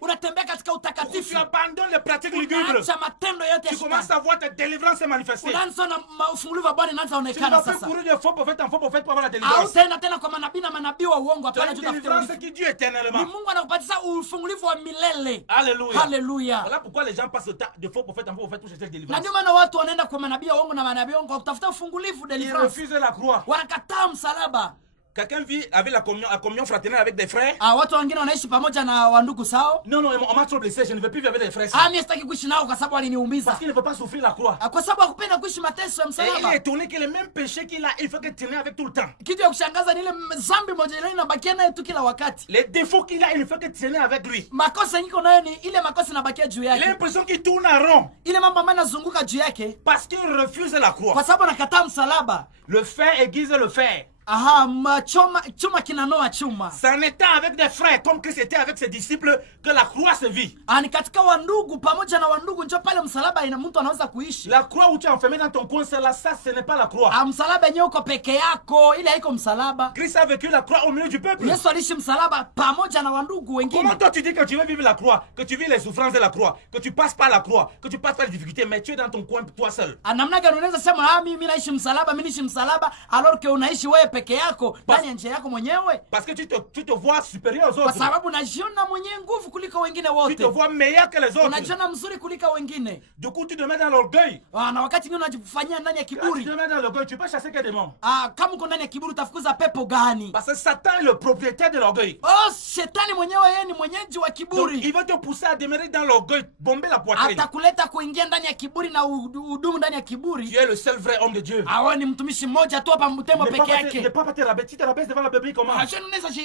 unatembea katika utakatifu, tu abandonnes les pratiques lugubres, matendo yote ya tu commences à voir ta délivrance se manifester. Unaanza na ufungulivu wa Bwana inaanza onekana sasa. Tu ne vas plus courir de faux prophètes en faux prophètes pour avoir la délivrance. Tena kwa manabii na manabii wa uongo, hapana. Tu as une délivrance qui dure éternellement. Mungu anakupatia ufungulivu wa milele. Alléluia. Hallelujah. Voilà pourquoi les gens passent le temps de faux prophètes en faux prophètes pour chercher la délivrance. Na ndio maana watu wanaenda kwa manabii wa uongo na manabii wa uongo kutafuta ufungulivu, délivrance. Ils refusent la croix. Wanakataa msalaba. Quelqu'un vit avec la communion fraternelle avec des frères. Watu wengine wanaishi pamoja na wandugu sao. Non, on m'a trop blessé, je ne veux plus vivre avec des frères. Mimi sitaki kuishi nao kwa sababu waliniumiza. Parce qu'il ne veut pas souffrir la croix. Kwa sababu hakupenda kuishi mateso ya msalaba. Et il est étonné que le même péché qu'il a, il faut qu'il tienne avec tout le temps. Kitu ya kushangaza ni ile dhambi moja ile inabakia naye tu kila wakati. Les défauts qu'il a, il faut qu'il tienne avec lui. Makosa yiko nayo ni ile makosa inabakia juu yake. L'impression qu'il tourne en rond. Ile mambo ambayo yanazunguka juu yake. Parce qu'il refuse la croix. Kwa sababu anakataa msalaba. Le fer aiguise le fer. Chuma kinanoa chuma. C'est en étant avec des frères comme Christ était avec ses disciples que la croix se vit. Ni katika wandugu pamoja na wandugu ndio pale msalaba ina mtu anaweza kuishi. La croix où tu es enfermé dans ton coin, c'est là, ça ce n'est pas la croix. Msalaba yenyewe uko peke yako, ile haiko msalaba. Christ a vécu la croix au milieu du peuple. Yesu aliishi msalaba pamoja na wandugu wengine. Comment toi tu dis que tu veux vivre la croix, que tu vis les souffrances de la croix, que tu passes par la croix, que tu passes par les difficultés, mais tu es dans ton coin toi seul? Namna gani unaweza sema mimi naishi msalaba, mimi naishi msalaba, alors que unaishi wewe peke yako? Parce que tu te vois supérieur aux autres. Kwa sababu unajiona mwenye nguvu kuliko wengine wote. Tu te vois meilleur que les autres. Unajiona mzuri kuliko wengine. Du coup tu te mets dans l'orgueil. Na wakati mwingine unajifanyia ndani ya kiburi. Tu te mets dans l'orgueil, tu peux chasser que des démons. Kama uko ndani ya kiburi utafukuza pepo gani? Parce que Satan est le propriétaire de l'orgueil. Shetani mwenyewe yeye ni mwenyeji wa kiburi. Donc, il va te pousser à demeurer dans l'orgueil, bomber la poitrine. Atakuleta kuingia ndani ya kiburi na udumu ndani ya kiburi. Tu es le seul vrai homme de Dieu. Wewe ni mtumishi mmoja tu hapa mtembo peke yake. Ne pas te rabaisser, tu te rabaisses devant la Bible comment?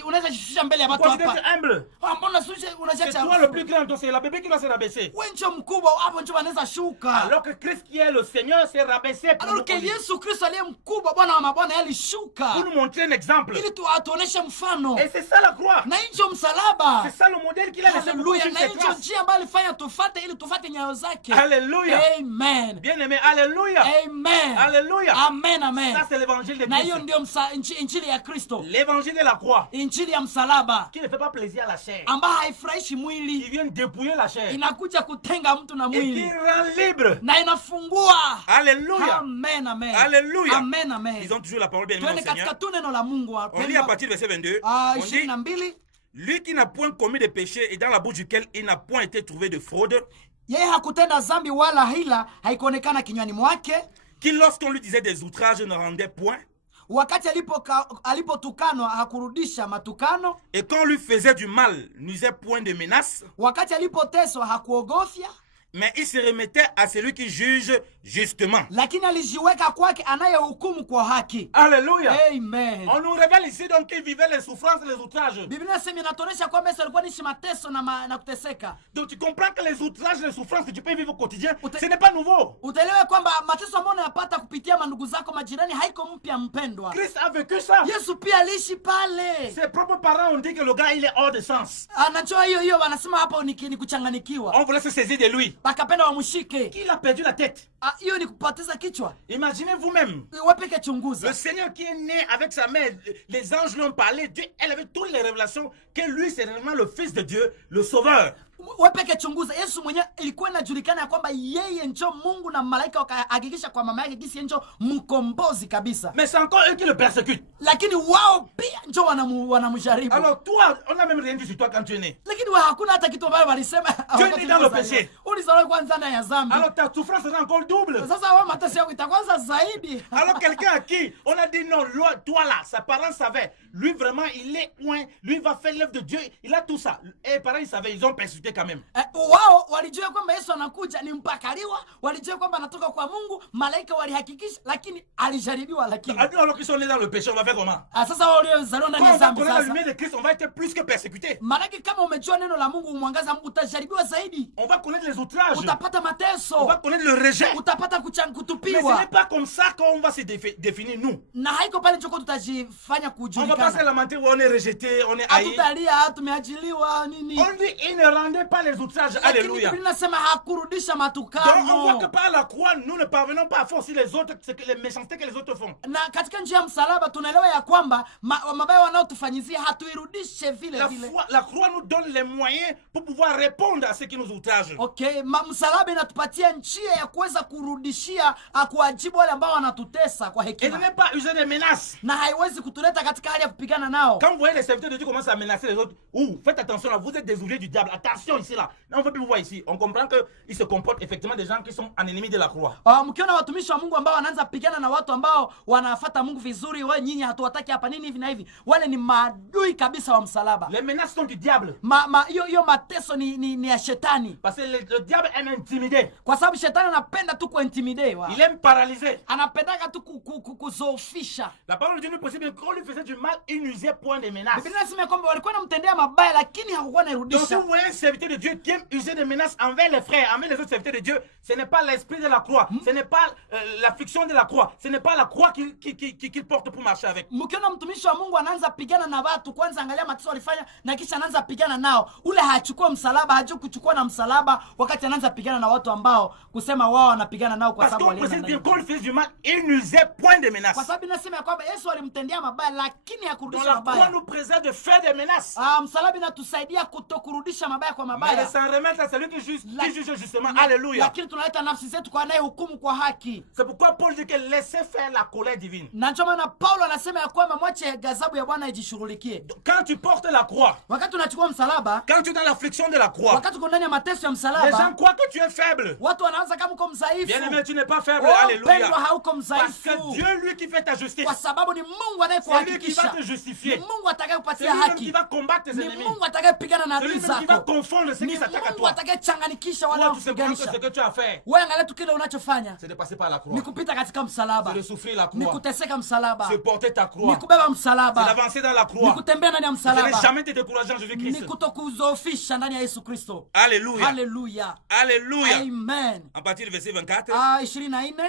Unaweza jishusha mbele ya watu hapa. Tu es humble. Mbona unajacha? C'est toi le plus grand, donc c'est la Bible qui doit se rabaisser. Wewe ndio mkubwa, hapo ndio anaweza shuka. Alors que Christ qui est le Seigneur s'est rabaissé pour alors que Yesu Kristo aliye mkubwa, Bwana wa mabwana, alishuka. Pour nous montrer un exemple. Ili tuoneshe mfano. Et c'est ça la croix. Na hicho msalaba. C'est ça le modèle qu'il a laissé pour nous sur cette place. Na hicho njia ambayo alifanya tufuate ili tufuate nyayo zake. Alléluia. Amen. Bien-aimé, alléluia. Amen. Alléluia. Amen, amen. Ça c'est l'évangile de Christ. Na hiyo ndio injili ya Kristo, l'évangile de la croix, injili ya msalaba, qui ne fait pas plaisir à la chair, ambayo haifurahishi qui mwili, vient dépouiller la chair, inakuja kutenga mtu na et qui mwili rend libre. na inafungua. Alléluia. Amen, amen. Alléluia. Amen, amen. Ils ont toujours la parole bien aimée, Twende katika Seigneur. tu neno la Mungu. On lit à partir du verset 22. On dit, 22. lui qui n'a point commis de péché et dans la bouche duquel il n'a point été trouvé de fraude, Yeye hakutenda zambi wala hila haikuonekana kinywani mwake, qui lorsqu'on lui disait des outrages ne rendait point, wakati alipotukanwa hakurudisha matukano, et quand on lui faisait du mal n'usait point de menace, wakati alipoteswa hakuogofya, mais il se remettait à celui qui juge justement. lakini alijiweka kwake anayehukumu kwa haki. Alléluia. Amen. On nous révèle ici donc qu'il vivait les souffrances et les outrages. Biblia inasema inatuonyesha kwamba Yesu alikuwa nishi mateso na kuteseka. Donc tu comprends que les outrages, les souffrances que tu peux vivre au quotidien, ce n'est pas nouveau. Utaelewe kwamba mateso ambayo unayapata kupitia mandugu zako majirani haiko mpya, mpendwa. Christ a vécu ça. Yesu pia aliishi pale. Ses propres parents ont dit que le gars il est hors de sens. Anajua hiyo wanasema hapo ni kuchanganikiwa. On voulait se saisir de lui. Bakapenda wamshike. Qu'il a perdu la tête. Hiyo ni kupoteza kichwa. Imaginez vous-même. Wapeke chunguza. Le Seigneur qui est né avec sa mère, les anges lui ont parlé, Dieu, elle avait toutes les révélations que lui c'est vraiment le Fils de Dieu, le Sauveur. Wapeke chunguza. Yesu mwenyewe ilikuwa inajulikana kwamba yeye njo Mungu na malaika wakahakikisha kwa mama yake kisi njo mkombozi kabisa. Mais c'est encore eux qui le persécutent. Lakini wao pia njo wanamjaribu. Alors toi, on n'a même rien dit sur toi quand tu es né. Lakini wewe hakuna hata kitu ambacho walisema. Tu es né dans le péché. Ulizaliwa kwanza ndani ya dhambi. Alors ta souffrance sera encore double. Sasa wewe mateso yako itakuwa zaidi. Alors quelqu'un à qui on a dit non, toi là, ses parents savaient. Lui vraiment, il est loin. Lui va faire l'œuvre de Dieu. Il a tout ça. Et les parents, ils savaient, ils ont persécuté quand même. Wao walijua kwamba Yesu anakuja ni mpakaliwa, walijua kwamba anatoka kwa Mungu, malaika walihakikisha, lakini alijaribiwa lakini. Alors qu'ils sont nés dans le péché, on va faire comment? Sasa wao waliozaliwa ndani ya dhambi sasa. Quand on connaît la lumière de sasa. Christ, on va être plus que persécuté. Malaki kama umejua neno la Mungu umwangaza Mungu utajaribiwa zaidi. On va connaître les outrages. Utapata mateso. On va connaître le rejet. Utapata kutupiwa. Mais ce n'est pas comme ça qu'on va se définir nous. Na haiko pale njoko tutajifanya On kujulikana. va pas se lamenter où on est rejeté, on est haï. Hatutalia, tumeachiliwa nini. On dit il ne rendait pas les outrages. Alléluia. Biblia inasema hakurudisha matukano. Donc on voit que par la croix, nous ne parvenons pas à faire aussi les autres, ce que les méchancetés que les autres font. Na katika njia ya msalaba tunaelewa ya kwamba mabaya wanaotufanyizia hatuirudishe vile vile. La croix nous donne les moyens pour pouvoir répondre à ceux qui nous outragent. Okay, msalaba inatupatia njia ya kuweza kurudishia kuwajibu wale ambao wanatutesa kwa Et hekima. ne pas user des menaces. Na haiwezi kutuleta katika hali ya kupigana nao. Quand vous voyez les serviteurs de Dieu commencer à menacer les autres, faites attention là, vous êtes des ouvriers du diable. Attention ici là. Là on veut plus vous voir ici. On comprend que ils se comportent effectivement des gens qui sont en ennemis de la croix. Mkiona watumishi wa Mungu ambao wanaanza pigana na watu ambao wanafuata Mungu vizuri, wewe nyinyi hatuwataki hapa nini hivi na hivi, wale ni maadui kabisa wa msalaba. Les menaces sont du diable. Hiyo mateso ni ya shetani. Parce que le diable aime intimider. Kwa sababu shetani anapenda tu kuintimider. Il aime paralyser. Anapenda tu kuzofisha. La parole de Dieu nous précise qu'on lui faisait du mal, il n'usait point de menaces. Biblia inasema kwamba walikuwa wanamtendea mabaya lakini hakukuwa anarudisha. Donc si vous voyez un serviteur de Dieu qui aime user des menaces envers les frères, envers les autres serviteurs de Dieu, ce n'est pas l'esprit de la croix, ce n'est pas l'affliction de la croix, ce n'est pas la croix qu'il porte pour marcher avec. Mkiona mtumishi wa Mungu anaanza pigana na watu, kwanza angalia mateso walifanya na kisha anaanza pigana nao. Ule hachukua msalaba, hajui kuchukua na msalaba wakati anaanza pigana na watu ambao kusema wao wanapigana nao kwa sababu walienda ndani. Parce qu'on précise bien qu'on lui faisait du mal, il n'usait point de menaces. Kwa sababu inasema kwamba Yesu alimtendea mabaya lakini hakurudisha mabaya. Donc la croix nous préserve de faire des menaces. Msalaba inatusaidia kutokurudisha mabaya kwa mabaya. Mais s'en remettre à celui qui juge justement. Alléluia. Lakini tunaleta nafsi zetu kwa anayehukumu kwa haki. C'est pourquoi Paul dit que laissez faire la colère divine. Na ndio maana Paulo anasema ya kwamba mwache ghadhabu ya Bwana ijishughulikie. Quand tu portes la croix, wakati unachukua msalaba, quand tu es dans l'affliction de la croix, wakati uko ndani ya mateso ya msalaba, les gens croient que tu es faible. Watu wanaanza kama uko mdhaifu. Bien-aimé, tu n'es pas faible. Alléluia. Pendwa hauko mdhaifu. Parce que Dieu lui qui fait ta justice. Kwa sababu ni Mungu anayekuhakikisha. C'est lui qui va te justifier. Ni Mungu atakayekupatia haki. C'est lui qui va combattre tes ennemis. Ni Mungu atakayepigana na adui zako. C'est lui qui va confondre ceux qui s'attaquent à toi. Ni Mungu atakayechanganisha wale wanaokupiganisha. Ce que tu as fait. Wewe angalia tu kile unachofanya. C'est de passer par la croix. Ni kupita katika msalaba. C'est de souffrir la croix. Ni kuteseka msalaba. C'est porter ta croix. Ni kubeba msalaba. C'est d'avancer dans la croix. Ni kutembea ndani ya msalaba. C'est de jamais te décourager en Jésus-Christ. Ni kutokuzofisha ndani ya Yesu Kristo. Alléluia. Alléluia. Alléluia. Amen. À partir du verset 24. 24.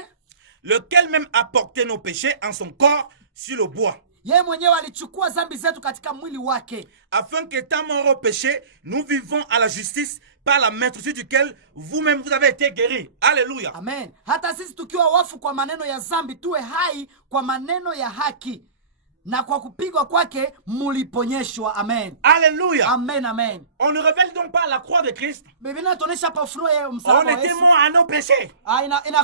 Lequel même a porté nos péchés en son corps sur le bois. Yeye mwenyewe alichukua dhambi zetu katika mwili wake. Afin qu'étant morts au péché, nous vivons à la justice par la maîtrise duquel vous-même vous avez été guéris. Alléluia. Amen. Hata sisi tukiwa wafu kwa maneno ya dhambi tuwe hai kwa maneno ya haki. na kwa kupigwa kwake muliponyeshwa. Amen. Alléluia. Amen, amen. On ne révèle donc pas la croix de Christ. Biblia inatuonyesha hapa ufunuo ya On msalaba wa était Yesu. mort à nos péchés.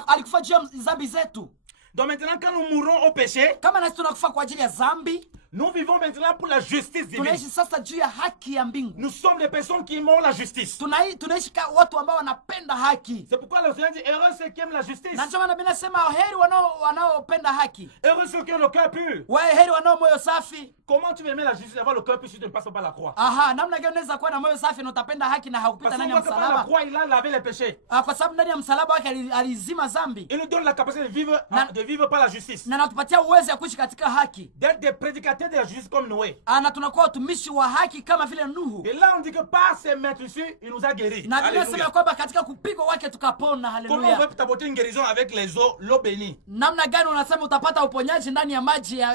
Alikufa juu ya dhambi zetu. Donc maintenant, quand nous mourons au péché, Kama nasi tunakufa kwa ajili ya dhambi, nous vivons maintenant pour la justice divine. tunaishi sasa juu ya haki ya mbingu. Nous sommes des personnes qui aiment la justice. Tunaishi watu ambao wanapenda haki. C'est pourquoi le Seigneur dit, heureux ceux qui aiment la justice. Na ndio maana Biblia inasema heri wanaopenda haki. Heureux ceux qui ont le cœur pur. Heri wanao moyo safi. Comment tu veux aimer la justice et avoir le cœur pur si tu ne passes pas la croix? Aha, namna gani unaweza kuwa na moyo safi na utapenda haki na haukupita Parce ndani qu'on ya voit que par la msalaba? croix, il a lavé les péchés. Kwa sababu ndani ya msalaba wake alizima dhambi. Il nous donne la capacité de vivre par la justice. Na anatupatia uwezo wa kuishi katika haki. D'être des prédicateurs de la justice comme Noé. Na tunakuwa watumishi wa haki kama vile Nuhu. Et là, on dit que par ses meurtrissures, il nous a guéris. Na Biblia inasema kwamba katika kupigwa wake tukapona. Comment on Haleluya. veut t'apporter une guérison avec les eaux, l'eau bénie? Namna gani unasema utapata uponyaji ndani ya maji ya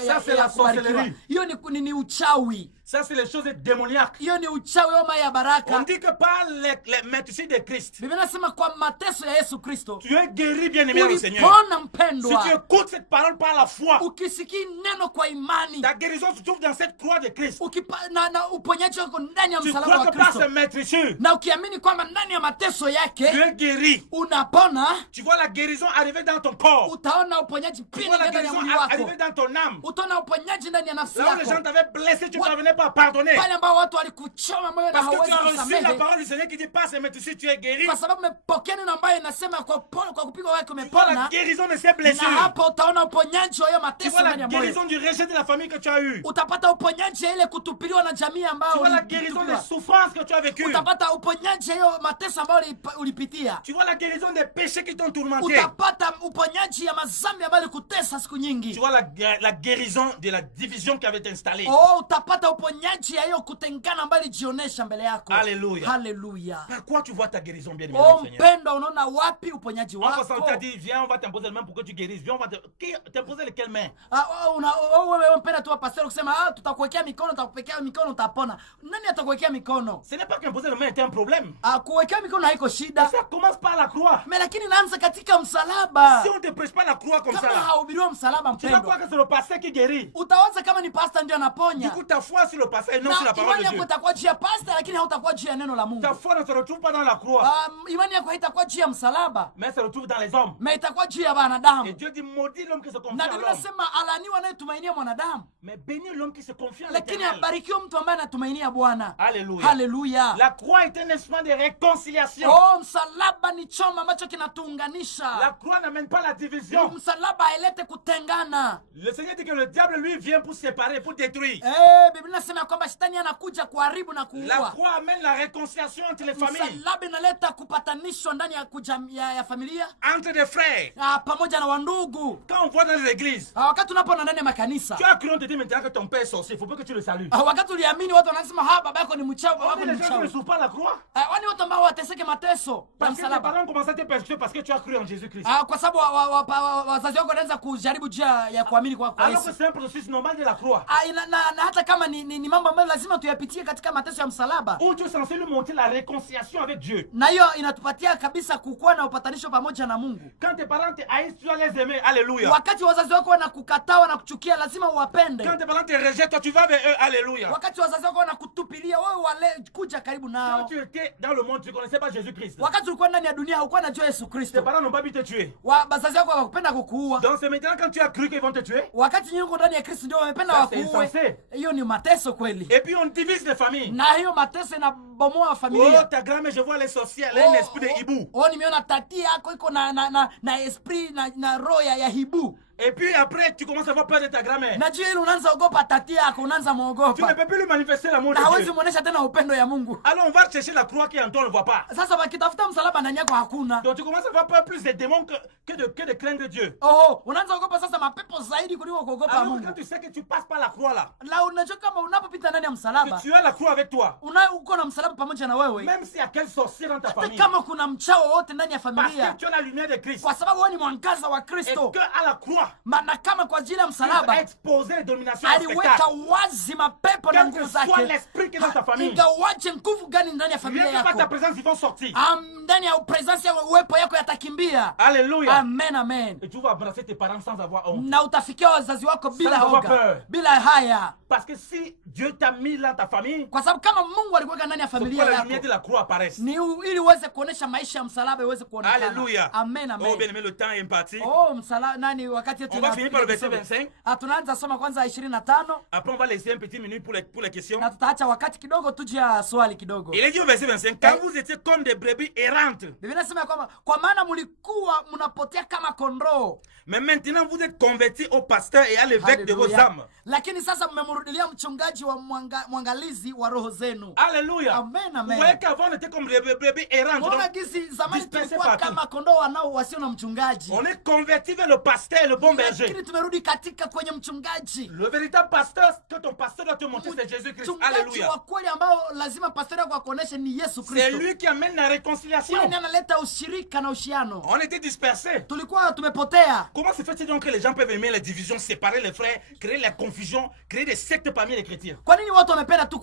kubarikiwa? Hiyo ni uchawi. Ça, c'est les choses démoniaques. Hiyo ni uchawi ama ya baraka. On dit que par les meurtrissures de Christ, Biblia inasema kwa mateso ya Yesu Kristo, tu es guéri, bien-aimé au Seigneur. ulipona Si mpendwa. tu écoutes cette parole par la foi, Ukisikii neno kwa imani, ta guérison se trouve dans cette croix de Christ. na uponyaji wako ndani ya Tu msalaba crois wa que par Kristo. ses meurtrissures, Na ukiamini kwamba ndani ya mateso tu yake es guéri. unapona, Tu vois la guérison arriver dans ton corps. utaona uponyaji Tu pili vois la ndani ya guérison mwili wako. arriver dans ton âme. Utaona uponyaji ndani ya nafsi Là où les gens yako. t'avaient blessé, tu ne parvenais pas à pardonner. Pale ambao watu walikuchoma moyo na Parce que tu hawezi as reçu la kusamehe. parole du Seigneur qui dit par ses meurtrissures, tu es guéri. Kwa sababu umepokea neno ambayo inasema kwa kupigwa wake Tu vois la umepona. guérison de ces Na blessures. hapo utaona uponyaji wa hiyo Tu mateso vois la ndani ya moyo. guérison du rejet de la famille que tu as eu. Utapata uponyaji ya ile kutupiliwa na jamii Tu ambayo vois la guérison des ulitupiliwa. souffrances que tu as vécues. Utapata uponyaji ya hiyo mateso ambayo ulipitia. Tu vois la guérison des péchés qui t'ont tourmenté. Utapata uponyaji ya mazambi ambayo ilikutesa siku Tu nyingi. vois la guérison de la division qui avait été installée. Utapata uponyaji ya hiyo kutengana ambayo ilijionesha mbele yako. Alléluia. Haleluya. Par quoi tu vois ta guérison, bien aimé dans le Seigneur? Mpendwa, unaona wapi uponyaji En passant, wako? tu as dit, viens, on va t'imposer les mains pour que tu guérisses. Viens, on va t'imposer lesquelles mains? Wewe mpenda tu pastor kusema tutakuwekea mikono, tutakupekea mikono utapona. Nani atakuwekea mikono? Ce n'est pas qu'imposer les mains était un problème. Kuwekea mikono haiko shida. Ça commence par la croix. Mais lakini naanza katika msalaba. Si on ne te prêche pas la croix comme Kama ça, haubiriwa msalaba tu vas croire mpendwa, que c'est le pasteur qui guérit. utaanza kama ni pastor ndio Du anaponya. coup, ta foi sur le pasteur et non Na sur la parole imani de yako Dieu. itakuwa juu ya pastor lakini hautakuwa juu ya neno la Mungu. Ta foi ne se retrouve pas dans la croix, Imani yako haitakuwa juu ya msalaba, mais se retrouve dans les hommes. mais itakuwa juu ya Et wanadamu. Dieu dit, maudit l'homme qui se confie Na à Biblia l'homme. inasema alaniwa anayetumainia mwanadamu, Mais bénis l'homme qui se confie à lakini l'Éternel. abarikiwe mtu ambaye anatumainia Bwana. Alléluia. Haleluya. La croix est un instrument de réconciliation. Msalaba ni choma ambacho kinatuunganisha. La croix n'amène pas la division. Msalaba hailete kutengana. Le Seigneur dit que le diable, lui, vient pour séparer, pour détruire. Biblia inasema kwamba shetani anakuja kuharibu na La kuua. croix amène la réconciliation entre les familles, Msalaba inaleta kupatanisho ndani ya familia, entre des frères. pamoja na wandugu. Quand on voit dans les églises, Wakati unapoona ndani ya makanisa, tu as cru, on te dit maintenant que ton père est sorcier, il faut pas que tu le salues. wakati uliamini watu wanasema baba yako ni mchawi, baba On yako dit ni les gens qui ne mchawi. souffrent pas la croix. Wani watu ambao wateseke mateso ya Parce que tes msalaba. parents commencent à te persécuter parce que tu as cru en Jésus-Christ. Kwa sababu wazazi wako wanaanza kujaribu juu ya kuamini kwa Alors Yesu. que c'est un processus normal de la croix. Na hata kama ni mambo ambayo lazima tuyapitie katika mateso ya msalaba. Où tu es censé lui montrer la réconciliation avec Dieu. Na hiyo inatupatia kabisa kukuwa na upatanisho pamoja na Mungu. Quand tes parents te haïssent, tu dois les aimer. Alléluia. Wakati wazazi wako wanakukataa, wanakuchukia, lazima uwapende. Quand tes parents te rejettent, toi tu vas vers eux. Alléluia. Wakati wazazi wako wanakutupilia, wewe kuja karibu Quand nao. tu étais dans le monde, tu ne connaissais pas Jésus-Christ. Wakati ulikuwa ndani ya dunia haukuwa unajua Yesu Tes Kristo. parents n'ont pas pu te tuer. Wazazi wako hawakupenda kukuua. Donc c'est maintenant quand tu as cru qu'ils vont te tuer. Wakati nyinyi uko ndani ya Kristo ndio wamependa Ça, c'est wakuue. insensé. Hiyo ni mateso kweli. Et puis on divise les familles. Na hiyo mateso inabomoa Oh, familia. ta grand-mère, je vois les sorcières, elle a un esprit de hibou. Nimeona tati yako iko na esprit na roho ya hibu. Et puis après, tu commences à avoir peur de ta grand-mère. Najua ile unaanza ogopa tati yako, unaanza Tu ne muogopa. peux plus lui manifester l'amour Na de hawezi Dieu. muonesha tena upendo ya Mungu. Alors on va chercher la croix qui est en toi, on ne le voit pas. Sasa wakitafuta msalaba ndani yako hakuna. Donc tu commences à avoir peur plus des démons que de craindre Dieu. Unaanza ogopa sasa mapepo zaidi kuliko kuogopa Alors Mungu. quand tu sais que tu passes par la croix là, La unajua kama unapopita ndani ya msalaba, que tu as la croix avec toi, uko na msalaba pamoja na wewe. même s'il y a quel sorcier dans ta Hata famille, kama kuna mchao wote ndani ya parce familia, que tu as la lumière de Christ, kwa sababu wewe ni mwangaza wa et Kristo. que à la croix, na kama kwa ajili ya il msalaba a exposé les dominations et les aliweka spectacles. wazi mapepo na Quel nguvu que soit zake. l'esprit qui est dans ta famille, Ingawaje nguvu gani ndani ya familia rien que par ta yako, présence, ils vont sortir. ndani ya presence ya uwepo yako yatakimbia. Alléluia. Amen, amen. Et tu vas embrasser tes parents sans avoir honte. Na utafikia wazazi wako bila avoir hoga, peur. bila haya, Parce que si Dieu t'a mis dans ta famille, kwa sababu kama Mungu alikuweka ndani ya c'est familia pour la yako lumière de la croix apparaisse. ni ili uweze kuonesha maisha ya msalaba iweze kuonekana. Alléluia. Amen, Oh, amen. bien aimé, le temps est imparti. Oh, msalaba nani wakati yetu On va finir par le verset 25. tunaanza soma kwanza 25 Après, on va laisser un petit minute pour les questions. na tutaacha wakati kidogo tuje ya swali kidogo. Il est dit au verset 25, quand vous étiez comme des brebis errantes, Biblia inasema kwamba kwa maana mlikuwa mnapotea kama kondoo, mais maintenant vous êtes convertis au pasteur et à l'évêque de vos Haleluya. âmes. Lakini sasa mmemrudilia mchungaji wa mwangalizi wa roho zenu. Alléluia. Amen, amen. Vous voyez qu'avant on était comme des brebis errantes. Mbona Donc, gisi zamani dispersés tulikuwa partout. kama kondoo wasio na mchungaji, on est convertis vers le pasteur et le bon berger. lakini tumerudi katika kwenye mchungaji. Le véritable pasteur que ton pasteur doit te montrer, c'est Jésus-Christ. Mchungaji Alléluia. wa kweli ambao lazima pastori yako akuoneshe ni Yesu C'est Kristo. lui qui amène la réconciliation. Yeye ndiye analeta ushirika na uhusiano. On était dispersés. Tulikuwa tumepotea. Comment se fait-il donc que les gens peuvent aimer les divisions, séparer les frères, créer la confusion, créer des sectes parmi les chrétiens? Kwa nini watu wamependa tu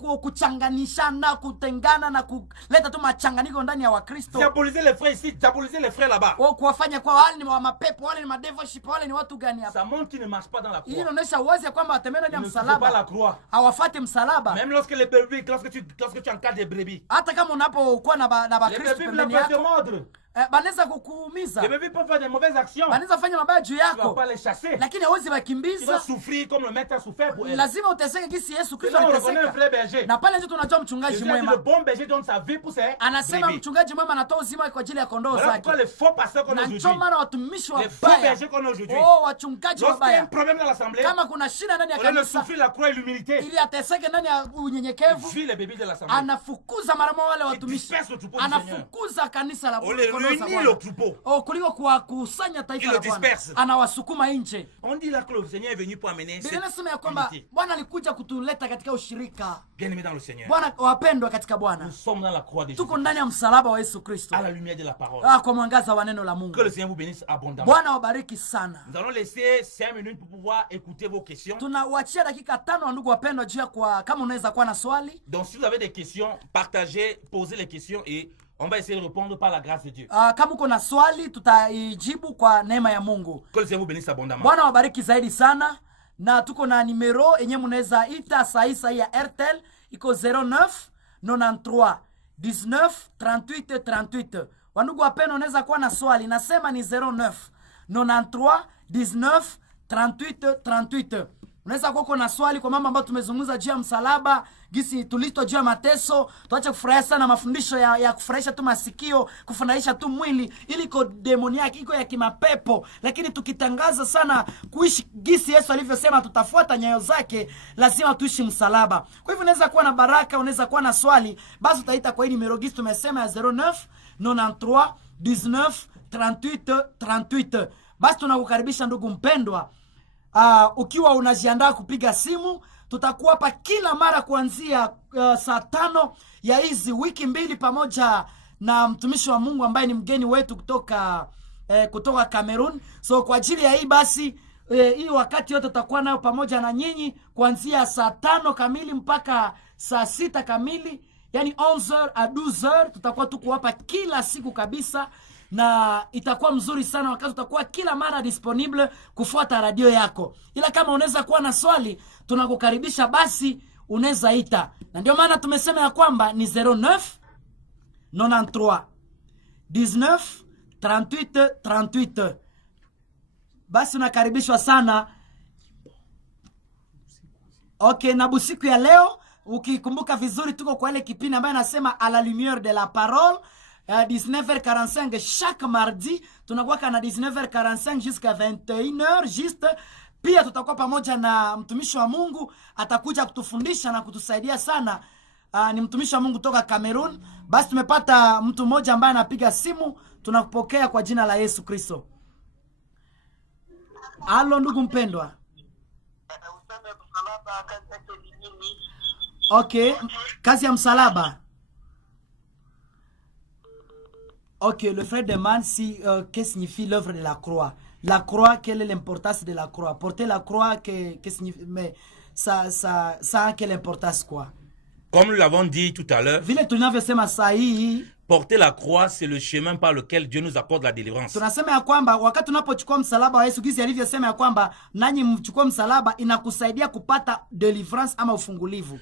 kuchanganishana, kutengana na kuleta tu machanganyiko ndani ya Wakristo? Diaboliser les frères ici, diaboliser les frères là-bas. Kuwafanya kwa wale ni wa mapepo, wale ni madevoship, wale ni watu gani hapa? Ça montre qu'ils ne marchent pas dans la Hii croix. inaonyesha wazi kwamba watembea ndani ya Ils ne suivent pas la msalaba, croix. hawafuati msalaba. Même lorsque les brebis, lorsque tu encadres des brebis, Hata kama unapokuwa na les Bakristo brebis pembeni peuvent te yako, mordre. banaweza kukuumiza, Les brebis peuvent faire des mauvaises actions. banaweza fanya mabaya juu Tu ne vas yako, pas les chasser. lakini hawezi Tu dois wakimbiza. souffrir comme le maître a souffert pour elles. Lazima uteseke kisi Yesu C'est Kristo là on reconnaît un aliteseka, vrai berger. na pale ndio tunajua mchungaji Jésus a dit, le mwema. bon berger donne sa vie pour ses Anasema brebis. mchungaji mwema anatoa uzima kwa ajili ya kondoo Voilà pourquoi zake. les faux pasteurs qu'on a Na aujourd'hui, ndio maana watumishi les faux wabaya, bergers qu'on a aujourd'hui, wachungaji lorsqu'il y a un wabaya, problème dans l'assemblée, kama kuna shida ndani ya au lieu de kanisa, souffrir la croix et l'humilité, ili ateseke ndani ya unyenyekevu, fuit les bébés de l'assemblée. anafukuza mara moja wale Il watumishi, disperse le troupeau du Seigneur. anafukuza kanisa la On les kondoo za réunit Bwana. le troupeau. Kuliko kuwakusanya Il taifa le la Bwana, disperse. anawasukuma nje. On dit là que le Seigneur est venu pour amener Biblia cette inasema ya kwamba unité. Bwana alikuja kutuleta katika ushirika. Bien-aimés dans le Seigneur, Bwana, wapendwa katika Bwana, nous sommes dans la croix de Jésus, tuko ndani ya msalaba wa Yesu Kristo, à la lumière de la parole. kwa mwangaza wa neno la Que Mungu. le Seigneur vous bénisse abondamment. Bwana wabariki sana. Nous allons laisser 5 minutes pour pouvoir écouter vos questions. Tunawachia dakika 5 wa ndugu wapendwa, juu ya kama unaweza kuwa na swali. Donc si vous avez des questions, partagez, posez les questions et on va essayer de répondre par la grâce de Dieu. Kama uko na swali tutaijibu kwa neema ya Mungu. Que le Seigneur vous bénisse abondamment. Bwana wabariki zaidi sana. Na tuko na numero yenye mnaweza ita sahi ya Airtel iko 09 93 19 38 38. Wandugu wapendwa, unaweza kuwa na swali, nasema ni 09 93 19 38 38. Unaweza kuwa na swali kwa mambo ambayo tumezungumza juu ya msalaba, gisi tulito juu ya mateso. Tuache kufurahia sana mafundisho ya kufurahisha tu masikio, kufurahisha tu mwili, ili iko demoniaki, iko ya kimapepo. Lakini tukitangaza sana kuishi gisi Yesu alivyosema tutafuata nyayo zake, lazima tuishi msalaba. Kwa hivyo unaweza kuwa na baraka, unaweza kuwa na swali, basi utaita kwa hii numero gisi tumesema ya 09 93 19 38 38. Basi tunakukaribisha ndugu mpendwa. Ukiwa unajiandaa kupiga simu, tutakuwa hapa kila mara kuanzia saa 5 ya hizi wiki mbili, pamoja na mtumishi wa Mungu ambaye ni mgeni wetu kutoka Cameroon. So kwa ajili ya hii basi hii wakati yote tutakuwa nayo pamoja na nyinyi kuanzia saa 5 kamili mpaka saa 6 kamili, yani 11h à 12h. Tutakuwa tuko hapa kila siku kabisa, na itakuwa mzuri sana wakati utakuwa kila mara disponible kufuata radio yako. Ila kama unaweza kuwa na swali, tunakukaribisha basi unaweza ita. Na ndio maana tumesema ya kwamba ni 09 93 19 38 38. Basi unakaribishwa sana. Okay, na busiku ya leo ukikumbuka vizuri tuko kwa ile kipindi ambayo nasema à la lumière de la parole. 19h45 chaque mardi, tunakuwa na 19h45 jusqu'à 21h juste. Pia tutakuwa pamoja na mtumishi wa Mungu, atakuja kutufundisha na kutusaidia sana. Ni mtumishi wa Mungu toka Cameroon. Basi tumepata mtu mmoja ambaye anapiga simu, tunakupokea kwa jina la Yesu Kristo. Halo ndugu mpendwa. Okay, kazi ya msalaba. Ok, le frère demande si qu'est-ce signifie l'œuvre de la croix. La croix, quelle est l'importance de la croix? Porter la croix, que signifie, mais ça a quelle importance quoi? Comme nous l'avons dit tout à l'heure, Vile tunavyosema sahihi, porter la croix, c'est le chemin par lequel Dieu nous accorde la délivrance. tunasema ya kwamba wakati tunapochukua msalaba wa Yesu Kristo alivyosema ya kwamba nanyi mchukue msalaba inakusaidia kupata deliverance ama ufungulivu.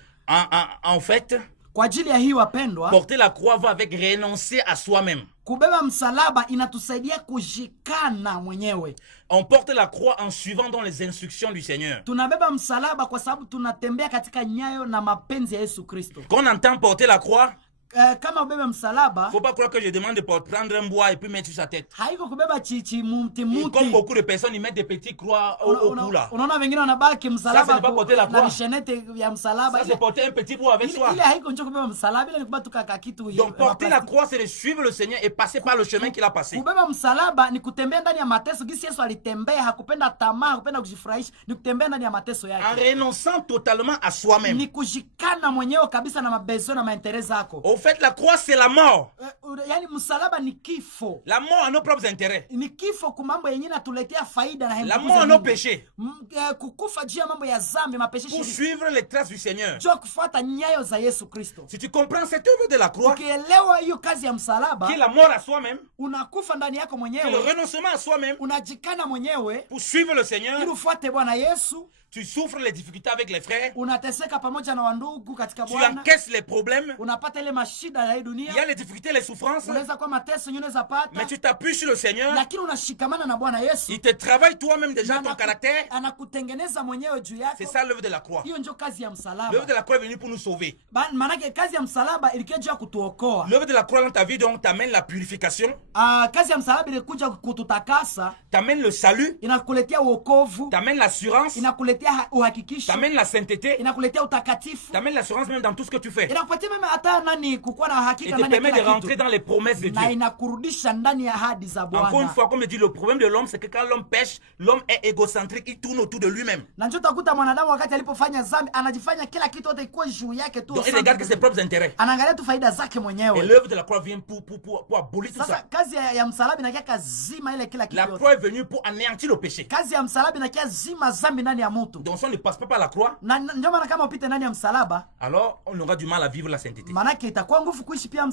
En fait, Kwa ajili ya hii wapendwa, porter la croix va avec renoncer à soi-même. kubeba msalaba inatusaidia kujikana mwenyewe. On porte la croix en suivant dans les instructions du Seigneur. Tunabeba msalaba kwa sababu tunatembea katika nyayo na mapenzi ya Yesu Kristo. Quand on entend porter la croix, Kama ubebe msalaba, faut pas croire que je demande de prendre un bois et puis mettre sur sa tête. haiko kubeba Et comme beaucoup de personnes, ils mettent des petites croix au cou là. Unaona wengine wanabaki msalaba Ça, c'est pas porter la croix. na mishenete ya msalaba. Ça, c'est porter un petit bois avec soi. Ile haiko ndio kubeba msalaba, ile ni kubeba tukaka kitu. Donc porter la croix, c'est de suivre le Seigneur et passer par le chemin qu'il a passé. Kubeba msalaba ni kutembea ndani ya mateso. Gisi Yesu alitembea, hakupenda tamaa, hakupenda kujifurahisha, ni kutembea ndani ya mateso yake. En renonçant totalement à soi-même. Ni kujikana mwenyewe kabisa na mabezo na maendeleo yako. Au fait, la croix, c'est la mort. Yani msalaba ni kifo. La mort à nos propres intérêts. Ni kifo kwa mambo yenyewe natuletea faida na La mort à nos péchés. Kukufa juu ya mambo ya zambi, mapeshe Pour suivre les traces du Seigneur. Jua kufuata nyayo za Yesu Kristo. Si tu comprends cette œuvre de la croix, Ukielewa hiyo kazi ya msalaba, qui est la mort à soi-même, unakufa ndani yako qui est le mwenyewe, renoncement à soi-même, unajikana mwenyewe pour suivre le Seigneur, ili ufuate Bwana Yesu. tu souffres les difficultés avec les frères, Unateseka pamoja na wandugu katika tu Bwana, encaisses les problèmes, unapata ile mashida ya hii dunia, il y a les difficultés, les souffrances, unaweza kuwa mateso unaweza pata, mais tu t'appuies sur le Seigneur, lakini unashikamana na Bwana Yesu. il te travaille toi-même déjà ton caractère. Anakutengeneza mwenyewe juu yako. C'est ça l'œuvre de la croix. Hiyo ndio kazi ya msalaba. L'œuvre de la croix est venue pour nous sauver. Maanake kazi ya msalaba ilikuja juu ya kutuokoa. L'œuvre de la croix dans ta vie donc t'amène la purification, Kazi ya msalaba ilikuja kututakasa, t'amène le salut, inakuletea wokovu, t'amène l'assurance, inakuletea uhakikisho, t'amène la sainteté, inakuletea utakatifu, t'amène l'assurance même dans tout ce que tu fais. inakupatia meme hata nani kukuwa na Et hakika te ndani ya permet de kila rentrer kitu, dans les promesses de na Dieu. inakurudisha ndani ya ahadi za Encore une Bwana. fois, comme je dis, le problème de l'homme, c'est que quand l'homme pêche, l'homme est égocentrique, il tourne autour de lui-même. Na njoo utakuta mwanadamu wakati alipofanya dhambi anajifanya kila kitu yote ikuwe juu yake tu. Donc il regarde que ses propres intérêts. Anaangalia tu faida zake Et mwenyewe. l'œuvre de la croix vient pour abolir tout Sasa ça. kazi ya msalaba inakia kazima ile kila kitu La yote. croix est venue pour anéantir le péché. Kazi ya msalaba inakia zima dhambi ndani ya mtu. Donc si on ne passe pas par la croix, Na ndio maana kama upite ndani ya msalaba, alors on aura du mal à vivre la sainteté. manake itakuwa nguvu kuishi pia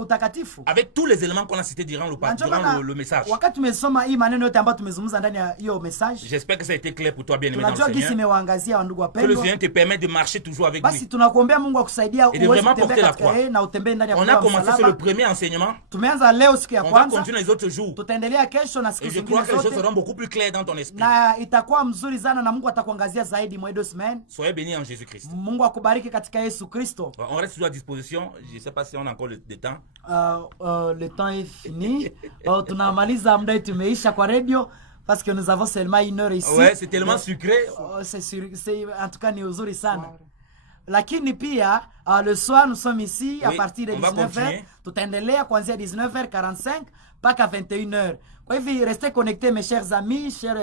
utakatifu. Avec tous les éléments qu'on a cités durant le message. Wakati tumesoma hii maneno yote ambayo tumezungumza ndani ya hiyo message, J'espère que ça a été clair pour toi, bien aimé dans le tunajua gisi Seigneur. imewaangazia wandugu Que le wapendwa. Seigneur te permette de marcher toujours avec Basi lui. tunakuombea Mungu akusaidia Et de uweze vraiment kutembea porter la katika croix. na utembee ndani ya On a kwa commencé sur le msalaba. premier enseignement. Tumeanza leo siku ya On va kwanza, continuer les autres jours. tutaendelea kesho na siku Et je zingine crois que les choses zote, seront beaucoup plus claires dans ton esprit. na itakuwa mzuri sana na Mungu atakuangazia zaidi mwa hizo semaine. Soyez bénis en Jésus-Christ. Mungu akubariki katika Yesu Kristo. On reste toujours à disposition. Je ne sais pas si on a encore le temps. Le temps est fini. Tunamaliza, muda wetu umeisha kwa radio parce que nous avons seulement 1 heure ici. Ouais, c'est tellement sucré. C'est en tout cas ni uzuri sana. Lakini pia le soir nous sommes ici à partir de 19h. Tutaendelea kuanzia 19h45 mpaka 21h. Kwa hivyo restez connectés mes chers amis, chers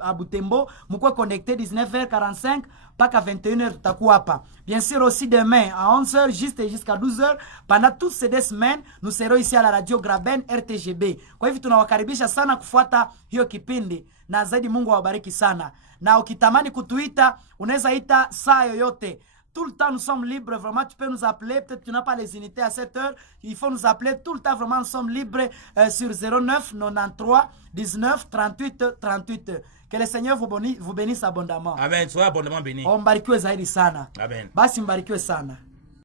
à Butembo, mko connectés 19h45 mpaka 21h tutakuwa hapa. Bien sûr aussi demain à 11h juste jusqu'à 12h pendant toutes ces 2 semaines nous serons ici à la radio Graben RTGB. Kwa hivyo tunawakaribisha sana kufuata hiyo kipindi na zaidi Mungu awabariki sana. Na ukitamani kutuita unaweza ita saa yoyote. Tout le temps, nous sommes libres. Vraiment, tu peux nous appeler. Peut-être que tu n'as pas les unités à 7 heures. Il faut nous appeler tout le temps. Vraiment, nous sommes libres sur 09 93 19 38 38. Que le Seigneur vous bénisse abondamment. Amen. Soyez abondamment bénis. Mbarikiwe zaidi sana. Amen. Basi mbarikiwe sana.